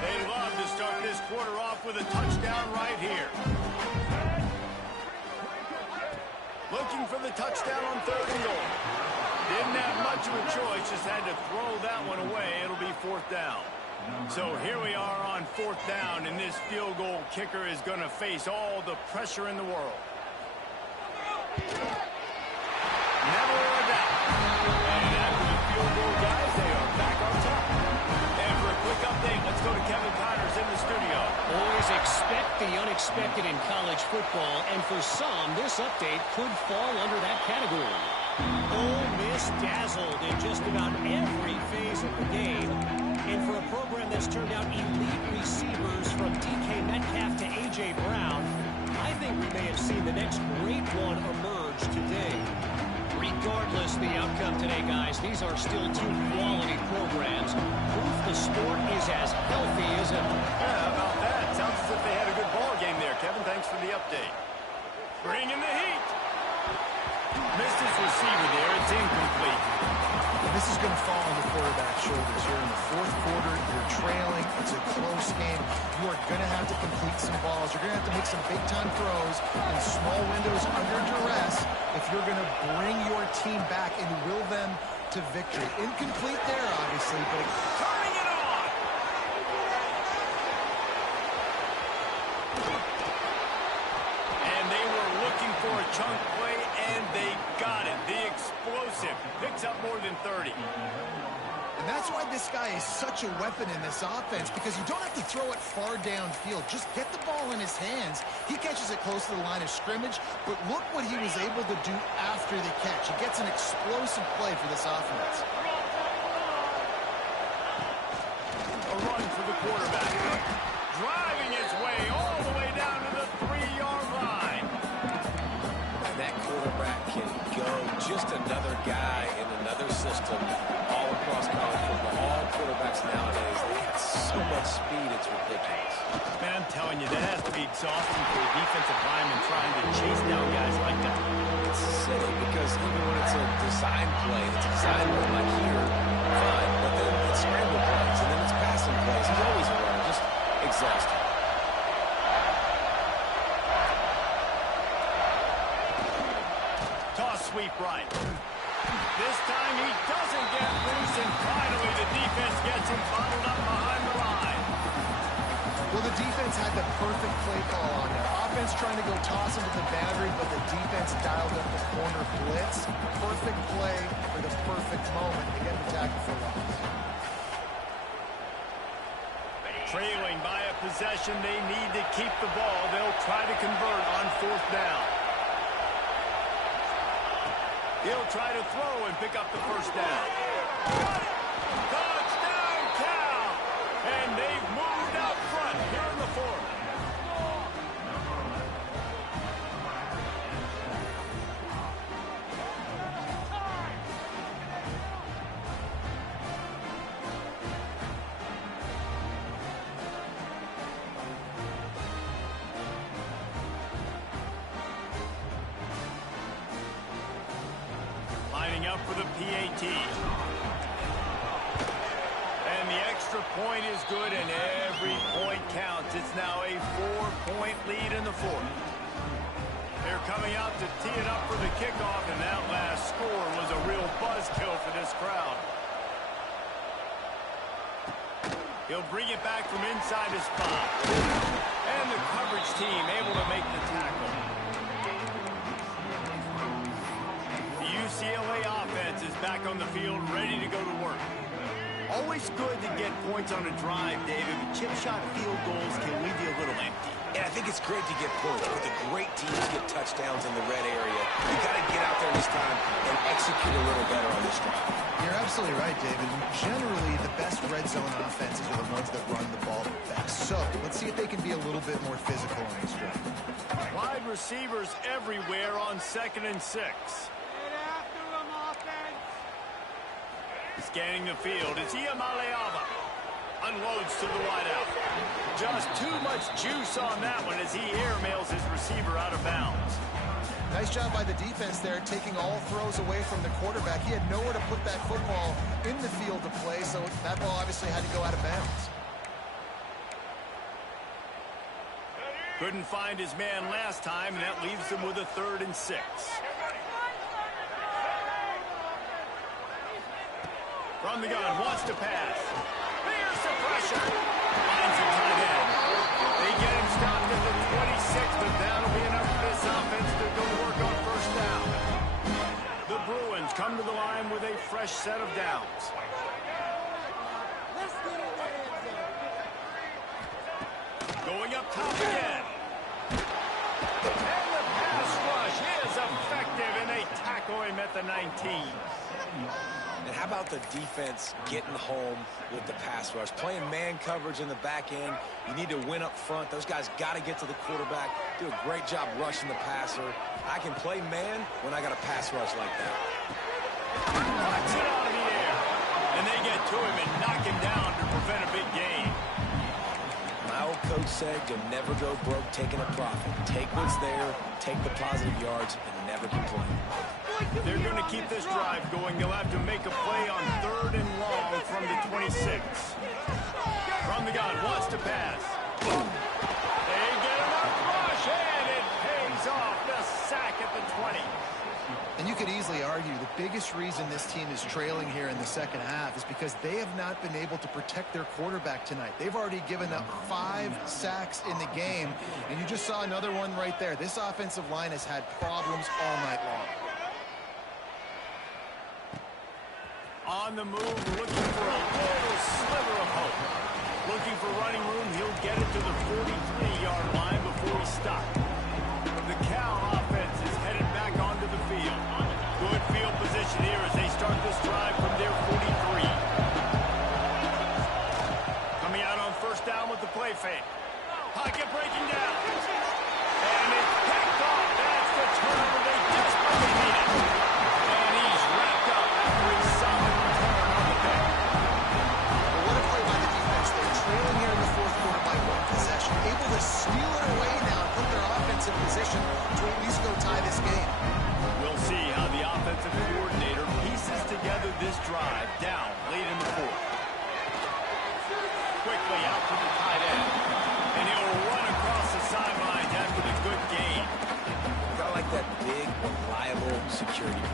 They love to start this quarter off with a touchdown right here. Looking for the touchdown on 3rd and goal. Didn't have much of a choice, just had to throw that one away. It'll be 4th down. So here we are on 4th down, and this field goal kicker is going to face all the pressure in the world. Never a doubt. And after the field goal, guys, they are back on top. And for a quick update, let's go to Kevin Connors in the studio. Always expect the unexpected in college football, and for some, this update could fall under that category. Ole Miss dazzled in just about every phase of the game, and for a program that's turned out elite receivers from DK Metcalf to A.J. Brown, I think we may have seen the next great one emerge today. Regardless the outcome today, guys, these are still 2 quality programs. Proof the sport is as healthy as ever. Yeah, how about that? Sounds as if they had a good ball game there. Kevin, thanks for the update. Bringing the heat. Missed his receiver there. It's incomplete. This is going to fall on the quarterback's shoulders here in the 4th quarter. You're trailing. It's a close game. You are going to have to complete some balls. You're going to have to make some big-time throws in small windows under duress if you're going to bring your team back and will them to victory. Incomplete there, obviously, but Turning it on. And they were looking for a chunk play, and they got it. The explosive picks up more than 30. And that's why this guy is such a weapon in this offense, because you don't have to throw it far downfield. Just get the ball in his hands. He catches it close to the line of scrimmage, but look what he was able to do after the catch. He gets an explosive play for this offense. A run for the quarterback. Driving his way all the way down to the 3-yard line. And that quarterback can go. Just another guy in another system all across college football. All quarterbacks nowadays, they have so much speed, it's ridiculous. Man, I'm telling you, that has to be exhausting for a defensive lineman trying to chase down guys like that. It's silly because even when it's a design play, it's a design play like here, fine, but then it's scramble plays, and then it's passing plays. He's always a runner, just exhausting. Toss sweep right. This time he doesn't get loose, and finally the defense gets him bottled up behind the line. Well, the defense had the perfect play call on there. Offense trying to go toss him to the boundary, but the defense dialed up the corner blitz. Perfect play for the perfect moment to get the tackle for loss. Trailing by a possession, they need to keep the ball. They'll try to convert on 4th down. He'll try to throw and pick up the 1st down. Touchdown, Cal! And they've moved out front here in the 4th. Lining up for the PAT. And the extra point is good, and every point counts. It's now a 4-point lead in the 4th. They're coming out to tee it up for the kickoff, and that last score was a real buzzkill for this crowd. He'll bring it back from inside his spot. And the coverage team able to make the tackle. UCLA offense is back on the field, ready to go to work. Always good to get points on a drive, David, but chip shot field goals can leave you a little empty. And I think it's great to get points, but the great teams get touchdowns in the red area. You got to get out there this time and execute a little better on this drive. You're absolutely right, David. Generally, the best red zone offenses are the ones that run the ball best. So let's see if they can be a little bit more physical on this drive. Wide receivers everywhere on 2nd and 6. Scanning the field, it's Iamaleava. Unloads to the wideout. Just too much juice on that one as he airmails his receiver out of bounds. Nice job by the defense there, taking all throws away from the quarterback. He had nowhere to put that football in the field to play, so that ball obviously had to go out of bounds. Couldn't find his man last time, and that leaves him with a 3rd and 6. From the gun, wants to pass. Here's the pressure. Finds the tight end. They get him stopped at the 26, but that'll be enough for this offense to go to work on 1st down. The Bruins come to the line with a fresh set of downs. Going up top again. And the pass rush is effective, and they tackle him at the 19. And how about the defense getting home with the pass rush? Playing man coverage in the back end. You need to win up front. Those guys got to get to the quarterback. Do a great job rushing the passer. I can play man when I got a pass rush like that. Knocks it out of the air. And they get to him and knock him down to prevent a big gain. My old coach said you'll never go broke taking a profit. Take what's there, take the positive yards, and never complain. They're going to keep this drive going. They'll have to make a play on 3rd and long from the 26. From the gun, wants to pass. They get him up rush, and it pays off. The sack at the 20. And you could easily argue the biggest reason this team is trailing here in the 2nd half is because they have not been able to protect their quarterback tonight. They've already given up 5 sacks in the game, and you just saw another one right there. This offensive line has had problems all night long. On the move, looking for a little sliver of hope. Looking for running room, he'll get it to the 43-yard line before he stopped. The Cal offense is headed back onto the field. Good field position here as they start this drive from their 43. Coming out on 1st down with the play fake. Pocket breaking down. And it's picked off. That's the turnover they desperately needed. And he's wrapped up after a solid return on the pick. Well, what a play by the defense. They're trailing here in the 4th quarter by 1 possession. Able to steal it away now and put their offense in position to at least go tie this game. We'll see how the offensive coordinator pieces together this drive down late in the 4th. Quickly out to the tight end. And he'll run across the sidelines after the good gain. Got like that big, reliable security.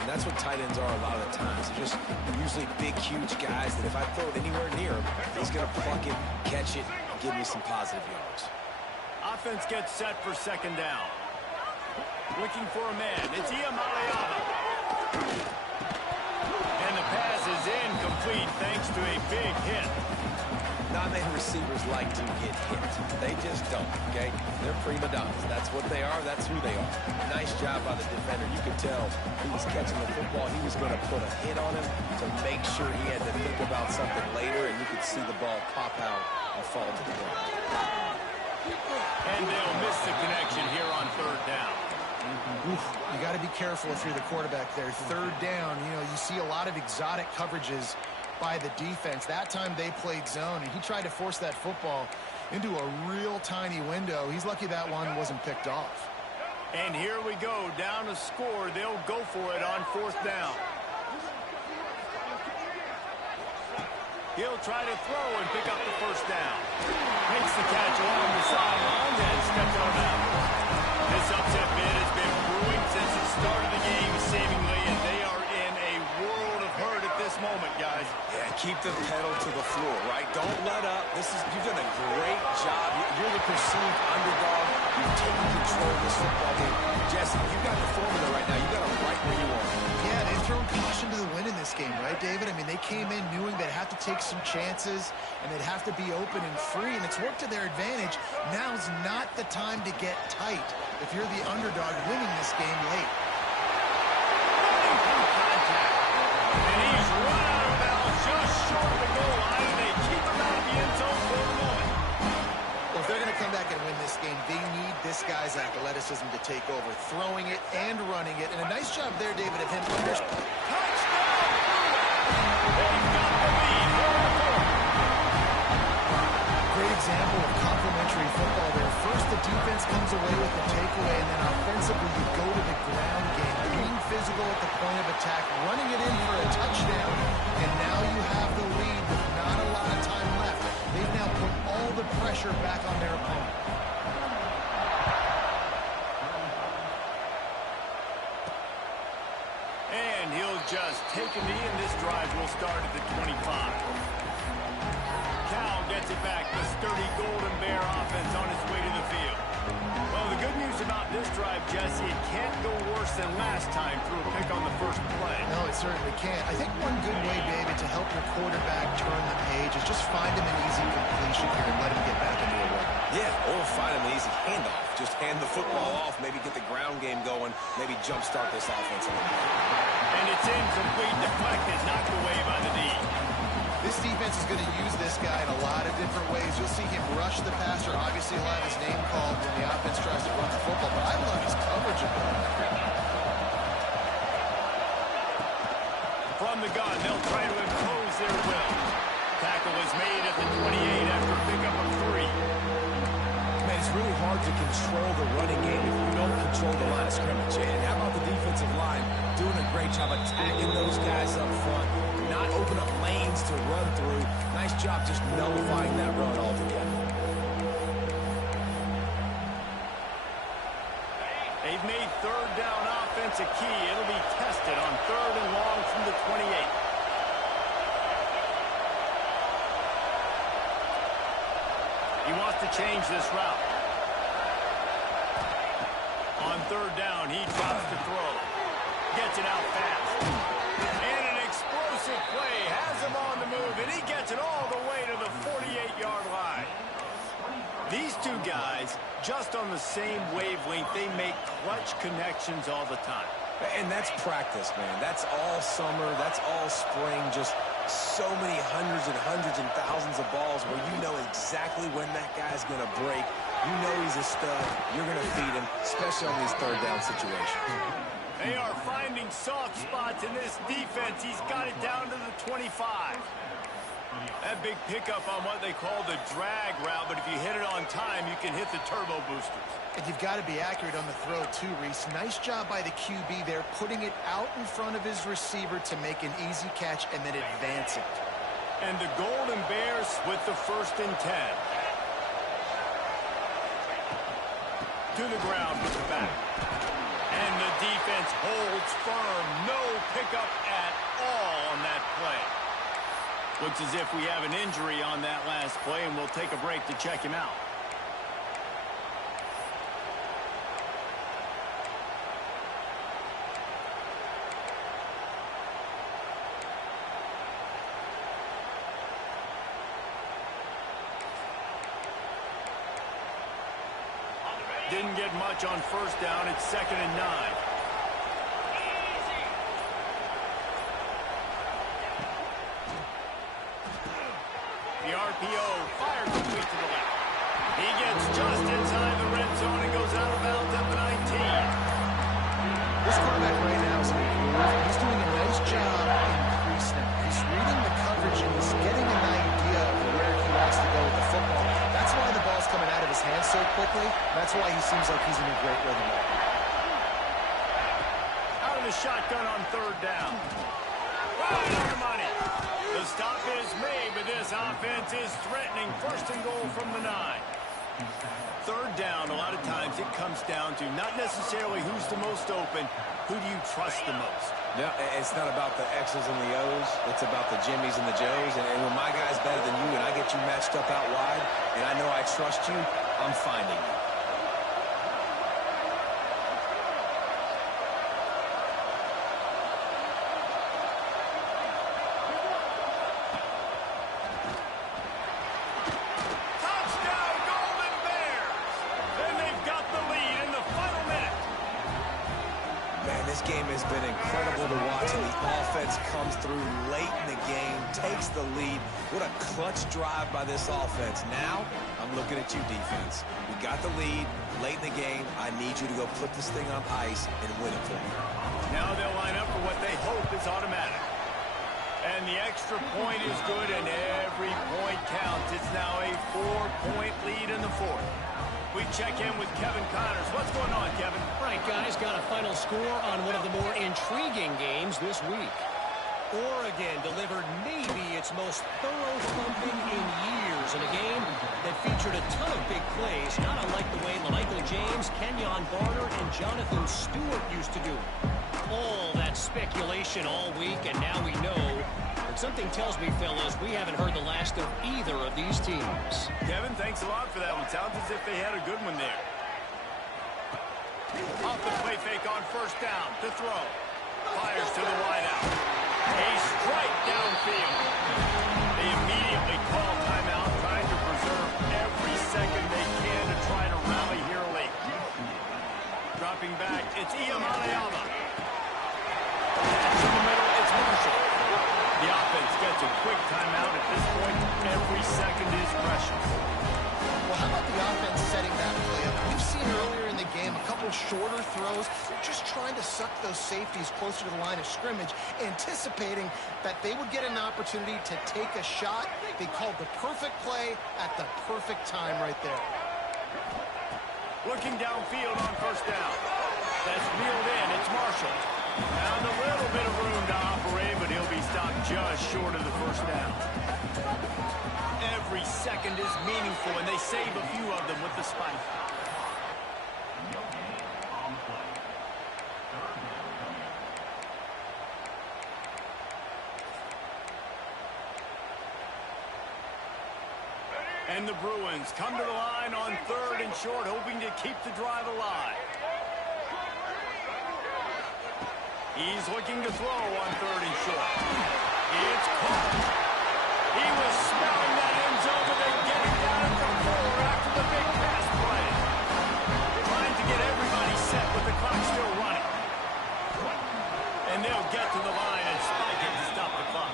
And that's what tight ends are a lot of the times. They're just usually big, huge guys that if I throw it anywhere near him, he's going to pluck it, catch it, and give me some positive yards. Offense gets set for second down. Looking for a man. It's Iamaleava. And the pass is incomplete thanks to a big hit. Not many receivers like to get hit. They just don't, okay? They're prima donnas. That's what they are. That's who they are. Nice job by the defender. You could tell he was catching the football. He was going to put a hit on him to make sure he had to think about something later, and you could see the ball pop out and fall to the ground. And they'll miss the connection here on third down. Oof, you got to be careful if you're the quarterback there. Third down, you know, you see a lot of exotic coverages by the defense. That time they played zone, and he tried to force that football into a real tiny window. He's lucky that one wasn't picked off. And here we go, down to score. They'll go for it on fourth down. He'll try to throw and pick up the first down. Makes the catch along the sideline and steps out of bounds. This upset bid has been brewing since the start of the game, seemingly, and they are in a world of hurt at this moment, guys. Yeah, keep the pedal to the floor, right? Don't let up. You've done a great job. You're the perceived underdog. You've taken control of this football game. Jesse, you've got the formula right now. You've got them right where you want. Yeah, they've thrown caution to the wind in this game, right, David? I mean, they came in knowing they'd have to take some chances and they'd have to be open and free, and it's worked to their advantage. Now's not the time to get tight if you're the underdog winning this game late. And he's run out of bounds just short of the goal line, and they keep him out of the end zone for the moment. Well, if they're going to come back and win this game, they need this guy's athleticism to take over, throwing it and running it. And a nice job there, David, of him Touchdown! They've got the lead. Great example of complementary football there. First, the defense comes away with the takeaway, and then offensively, you go to the ground game, being physical at the point of attack, running it in for a touchdown, and now you have the lead with not a lot of time left. They've now put all the pressure back on their opponent. And he'll just take a knee, and this drive will start at the 25. Cal gets it back. The sturdy Golden Bear offense on its way to the field. Well, the good news about this drive, Jesse, it can't go worse than last time through a pick on the first play. No, it certainly can't. I think one good way, David, to help your quarterback turn the page is just find him an easy completion here and let him get back into a rhythm. Yeah, or find him an easy handoff. Just hand the football off, maybe get the ground game going, maybe jumpstart this offense a little bit. And it's incomplete, deflected, knocked away by the D. This defense is going to use this guy in a lot of different ways. You'll see him rush the passer. Obviously, he'll have his name called when the offense tries to run the football, but I love his coverage of him. From the gun, they'll try to impose their will. Tackle is made at the 28 after a pickup of 3. Man, it's really hard to control the running game if you don't control the line of scrimmage. And how about the defensive line doing a great job attacking those guys up front, not open up lanes to run through. Nice job just nullifying that run altogether. They've made third down offense a key. It'll be tested on third and long from the 28. He wants to change this route. On third down, he drops to throw. Gets it out fast. And an explosive play has him on the move, and he gets it all the way to the 48-yard line. These two guys, just on the same wavelength, they make clutch connections all the time. And that's practice, man. That's all summer. That's all spring. Just so many hundreds and thousands of balls where you know exactly when that guy's going to break. You know he's a stud. You're going to feed him, especially on these third down situations. They are finding soft spots in this defense. He's got it down to the 25. That big pickup on what they call the drag route, but if you hit it on time, you can hit the turbo boosters. And you've got to be accurate on the throw, too, Reese. Nice job by the QB there, putting it out in front of his receiver to make an easy catch and then advance it. And the Golden Bears with the 1st and 10. To the ground with the back. And the defense holds It's firm. No pickup at all on that play. Looks as if we have an injury on that last play, and we'll take a break to check him out. Didn't get much on first down. It's 2nd and 9. The RPO fired complete to the left. He gets just inside the red zone and goes out of bounds at the 19. This quarterback right now is improved. He's doing a nice job in pre-snap. He's reading the coverage and he's getting an idea of where he wants to go with the football. That's why the ball's coming out of his hands so quickly. That's why he seems like he's in a great rhythm right now. Out of the shotgun on 3rd down. Right on the money. The stop is made, but this offense is threatening. 1st and goal from the 9. 3rd down, a lot of times it comes down to not necessarily who's the most open, who do you trust the most? No, it's not about the X's and the O's. It's about the Jimmies and the Joes. And when my guy's better than you and I get you matched up out wide and I know I trust you, I'm finding you. Touchdown, Golden Bears! And they've got the lead in the final minute. Man, this game has been incredible to watch, and the offense comes through late in the game, takes the lead. What a clutch drive by this offense. Now, I'm looking at you, defense. We got the lead late in the game. I need you to go put this thing on ice and win it for me. Now they'll line up for what they hope is automatic. And the extra point is good, and every point counts. It's now a 4-point lead in the 4th. We check in with Kevin Connors. What's going on, Kevin? Right, guys, got a final score on one of the more intriguing games this week. Oregon delivered maybe its most thorough thumping in years in a game that featured a ton of big plays, not unlike the way Michael James, Kenyon Barner, and Jonathan Stewart used to do. All that speculation all week, and now we know. But something tells me, fellas, we haven't heard the last of either of these teams. Kevin, thanks a lot for that one. Sounds as if they had a good one there. Off the play fake on 1st down to throw. Fires to the wideout. A strike downfield. They immediately call timeout, trying to preserve every second they can to try to rally here late. Dropping back, it's Iyamaleama. That's in the middle, it's Marshall. The offense gets a quick timeout at this point. Every second is precious. Well, how about the offense setting that play up? We've seen earlier in the game a couple shorter throws, just trying to suck those safeties closer to the line of scrimmage, anticipating that they would get an opportunity to take a shot. They called the perfect play at the perfect time right there. Looking downfield on 1st down. That's reeled in. It's Marshall. Found a little bit of room to operate, but he'll be stopped just short of the 1st down. Every second is meaningful, and they save a few of them with the spike. And the Bruins come to the line on 3rd and short, hoping to keep the drive alive. He's looking to throw on 3rd and short. It's caught. He was smelling that end zone, but they get it down at the 4 after the big pass play. Trying to get everybody set with the clock still running. And they'll get to the line and spike it to stop the clock.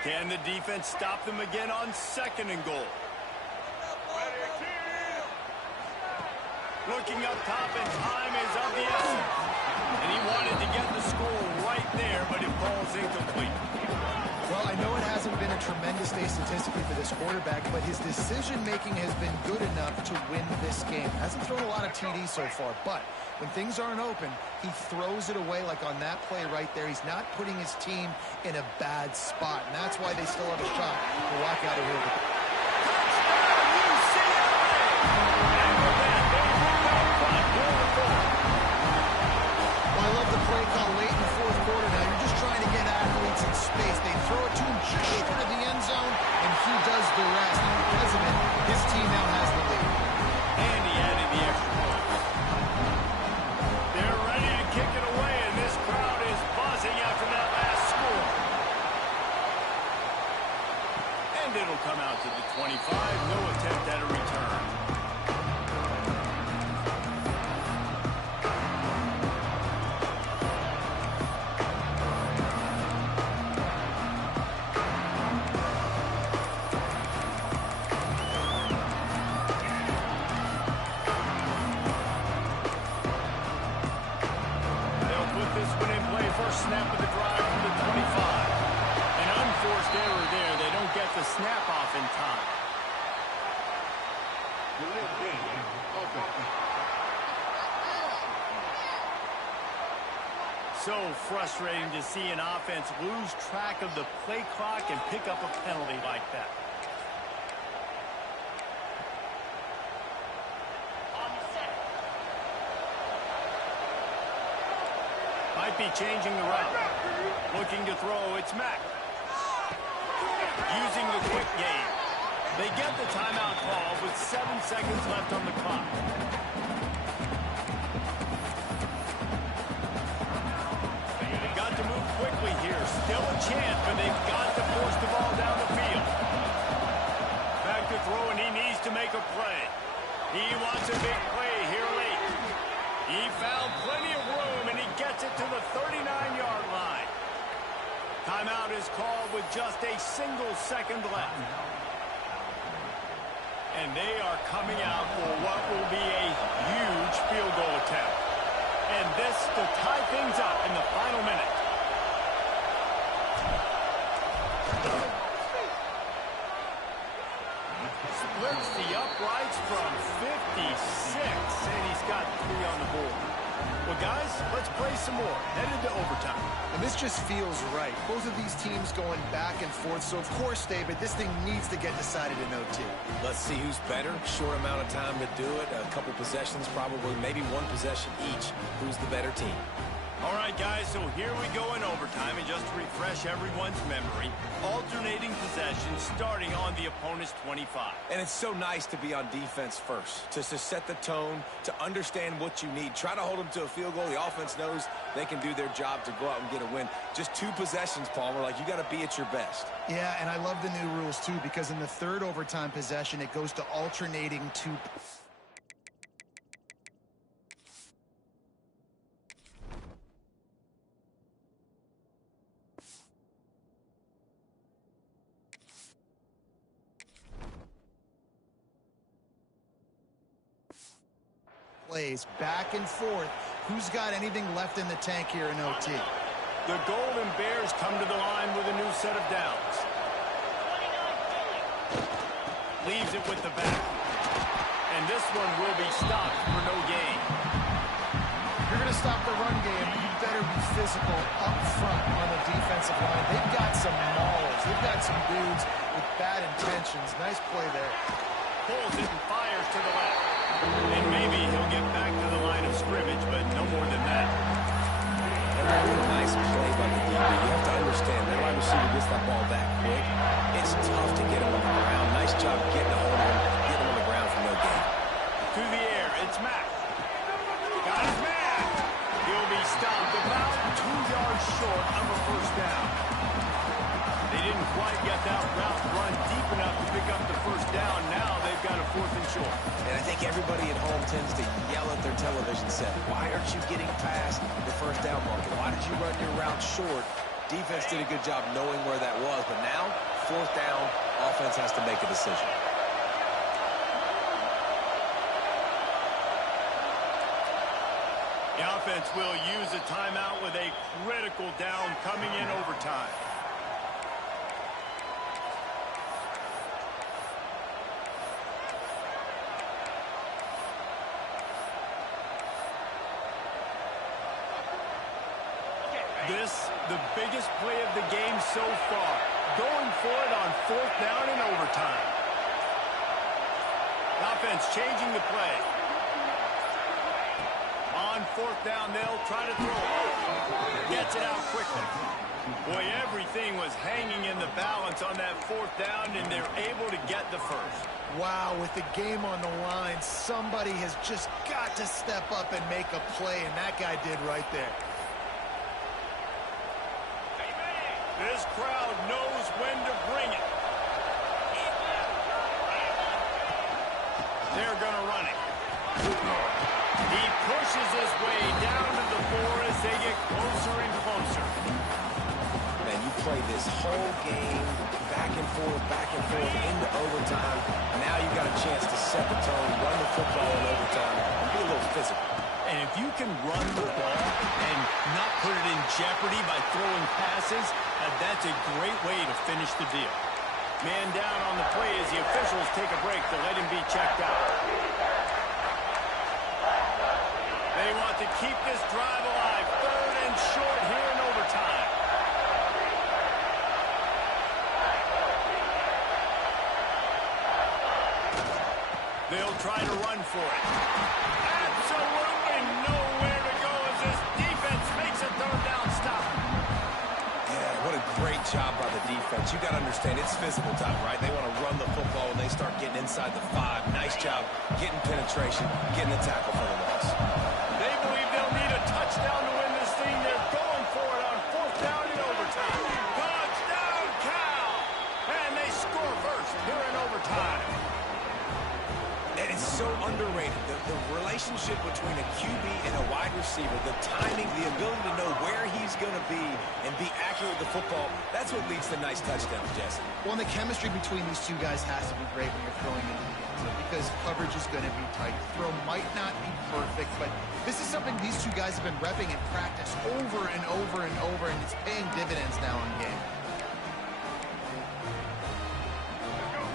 Can the defense stop them again on 2nd and goal? Looking up top, and time is of the essence. And he wanted to get the score right there, but it falls incomplete. Well, I know it hasn't been a tremendous day statistically for this quarterback, but his decision-making has been good enough to win this game. Hasn't thrown a lot of TDs so far, but when things aren't open, he throws it away like on that play right there. He's not putting his team in a bad spot, and that's why they still have a shot to walk out of here with it. Well, I love the play call late in the fourth quarter. Now you're just trying to get athletes in space. They throw it to him just short of the end zone, and he does the rest. And because of it, his team now has the lead. And he added the extra point. They're ready to kick it away, and this crowd is buzzing after that last score. And it'll come out to the 25. No attempt at a return. Snap of the drive from the 25. An unforced error there. They don't get the snap off in time. So frustrating to see an offense lose track of the play clock and pick up a penalty like that. Might be changing the route. Looking to throw, it's Mack. Using the quick game. They get the timeout call with 7 seconds left on the clock. They've got to move quickly here. Still a chance, but they've got to force the ball down the field. Back to throw, and he needs to make a play. He wants a big play here late. He found plenty of room, and he gets it to the 39-yard line. Timeout is called with just a single second left. And they are coming out for what will be a huge field goal attempt. And this to tie things up in the final minute. Splits the uprights from 56, and he's got 3 on the board. Well, guys, let's play some more. Headed to overtime. And this just feels right. Both of these teams going back and forth. So, of course, David, this thing needs to get decided in OT. Let's see who's better. Short amount of time to do it. A couple possessions, probably maybe one possession each. Who's the better team? All right, guys, so here we go in overtime. And just to refresh everyone's memory, alternating possessions starting on the opponent's 25. And it's so nice to be on defense first, to set the tone, to understand what you need. Try to hold them to a field goal. The offense knows they can do their job to go out and get a win. Just 2 possessions, Palmer, like you got to be at your best. Yeah, and I love the new rules, too, because in the third overtime possession, it goes to alternating 2. Plays back and forth. Who's got anything left in the tank here in OT? The Golden Bears come to the line with a new set of downs. Leaves it with the back. And this one will be stopped for no gain. If you're going to stop the run game, you better be physical up front on the defensive line. They've got some maulers. They've got some dudes with bad intentions. Nice play there. Pulls it and fires to the left. And maybe he'll get back to the line of scrimmage, but no more than that. Nice play by the DB. You have to understand that wide receiver gets that ball that quick. It's tough to get him on the ground. Nice job getting a hold of him, getting him on the ground for no gain. To the air, it's Mack. Got his man. He'll be stopped about 2 yards short of a first down. They didn't quite get that route run deep enough to pick up the first down. Now they've got a 4th and short. And I think everybody at home tends to yell at their television set. Why aren't you getting past the first down marker? Why did you run your route short? Defense did a good job knowing where that was. But now, 4th down, offense has to make a decision. The offense will use a timeout with a critical down coming in overtime. This, the biggest play of the game so far. Going for it on 4th down in overtime. Offense changing the play. On 4th down, they'll try to throw it. Gets it out quickly. Boy, everything was hanging in the balance on that 4th down, and they're able to get the first. Wow, with the game on the line, somebody has just got to step up and make a play, and that guy did right there. This crowd knows when to bring it. They're going to run it. He pushes his way down to the floor as they get closer and closer. Man, you play this whole game back and forth into overtime. Now you got a chance to set the tone, run the football in overtime, and be a little physical. And if you can run the ball and not put it in jeopardy by throwing passes, that's a great way to finish the deal. Man down on the play as the officials take a break to let him be checked out. They want to keep this drive alive. 3rd and short here in overtime. They'll try to run for it. Absolutely nowhere to go as this defense makes a 3rd down stop. Yeah, what a great job by the defense. You got to understand, it's physical time, right? They want to run the football when they start getting inside the 5. Nice job getting penetration, getting a tackle for the loss. They believe they'll need a touchdown to win this thing. They're going for it on 4th down in overtime. Touchdown, Cal! And they score first here in overtime. And it's so underrated, the relationship between a QB and a wide receiver, the timing, the ability to know where he's going to be and be accurate with the football, that's what leads to nice touchdowns, Jesse. Well, and the chemistry between these two guys has to be great when you're throwing into the end zone because coverage is going to be tight. The throw might not be perfect, but this is something these two guys have been repping in practice over and over and over, and it's paying dividends now in game.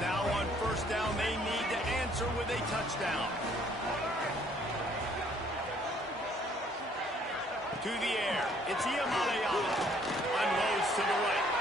Now on 1st down, they need to answer with a touchdown. To the air. It's Iamaleava. Unloads to the right.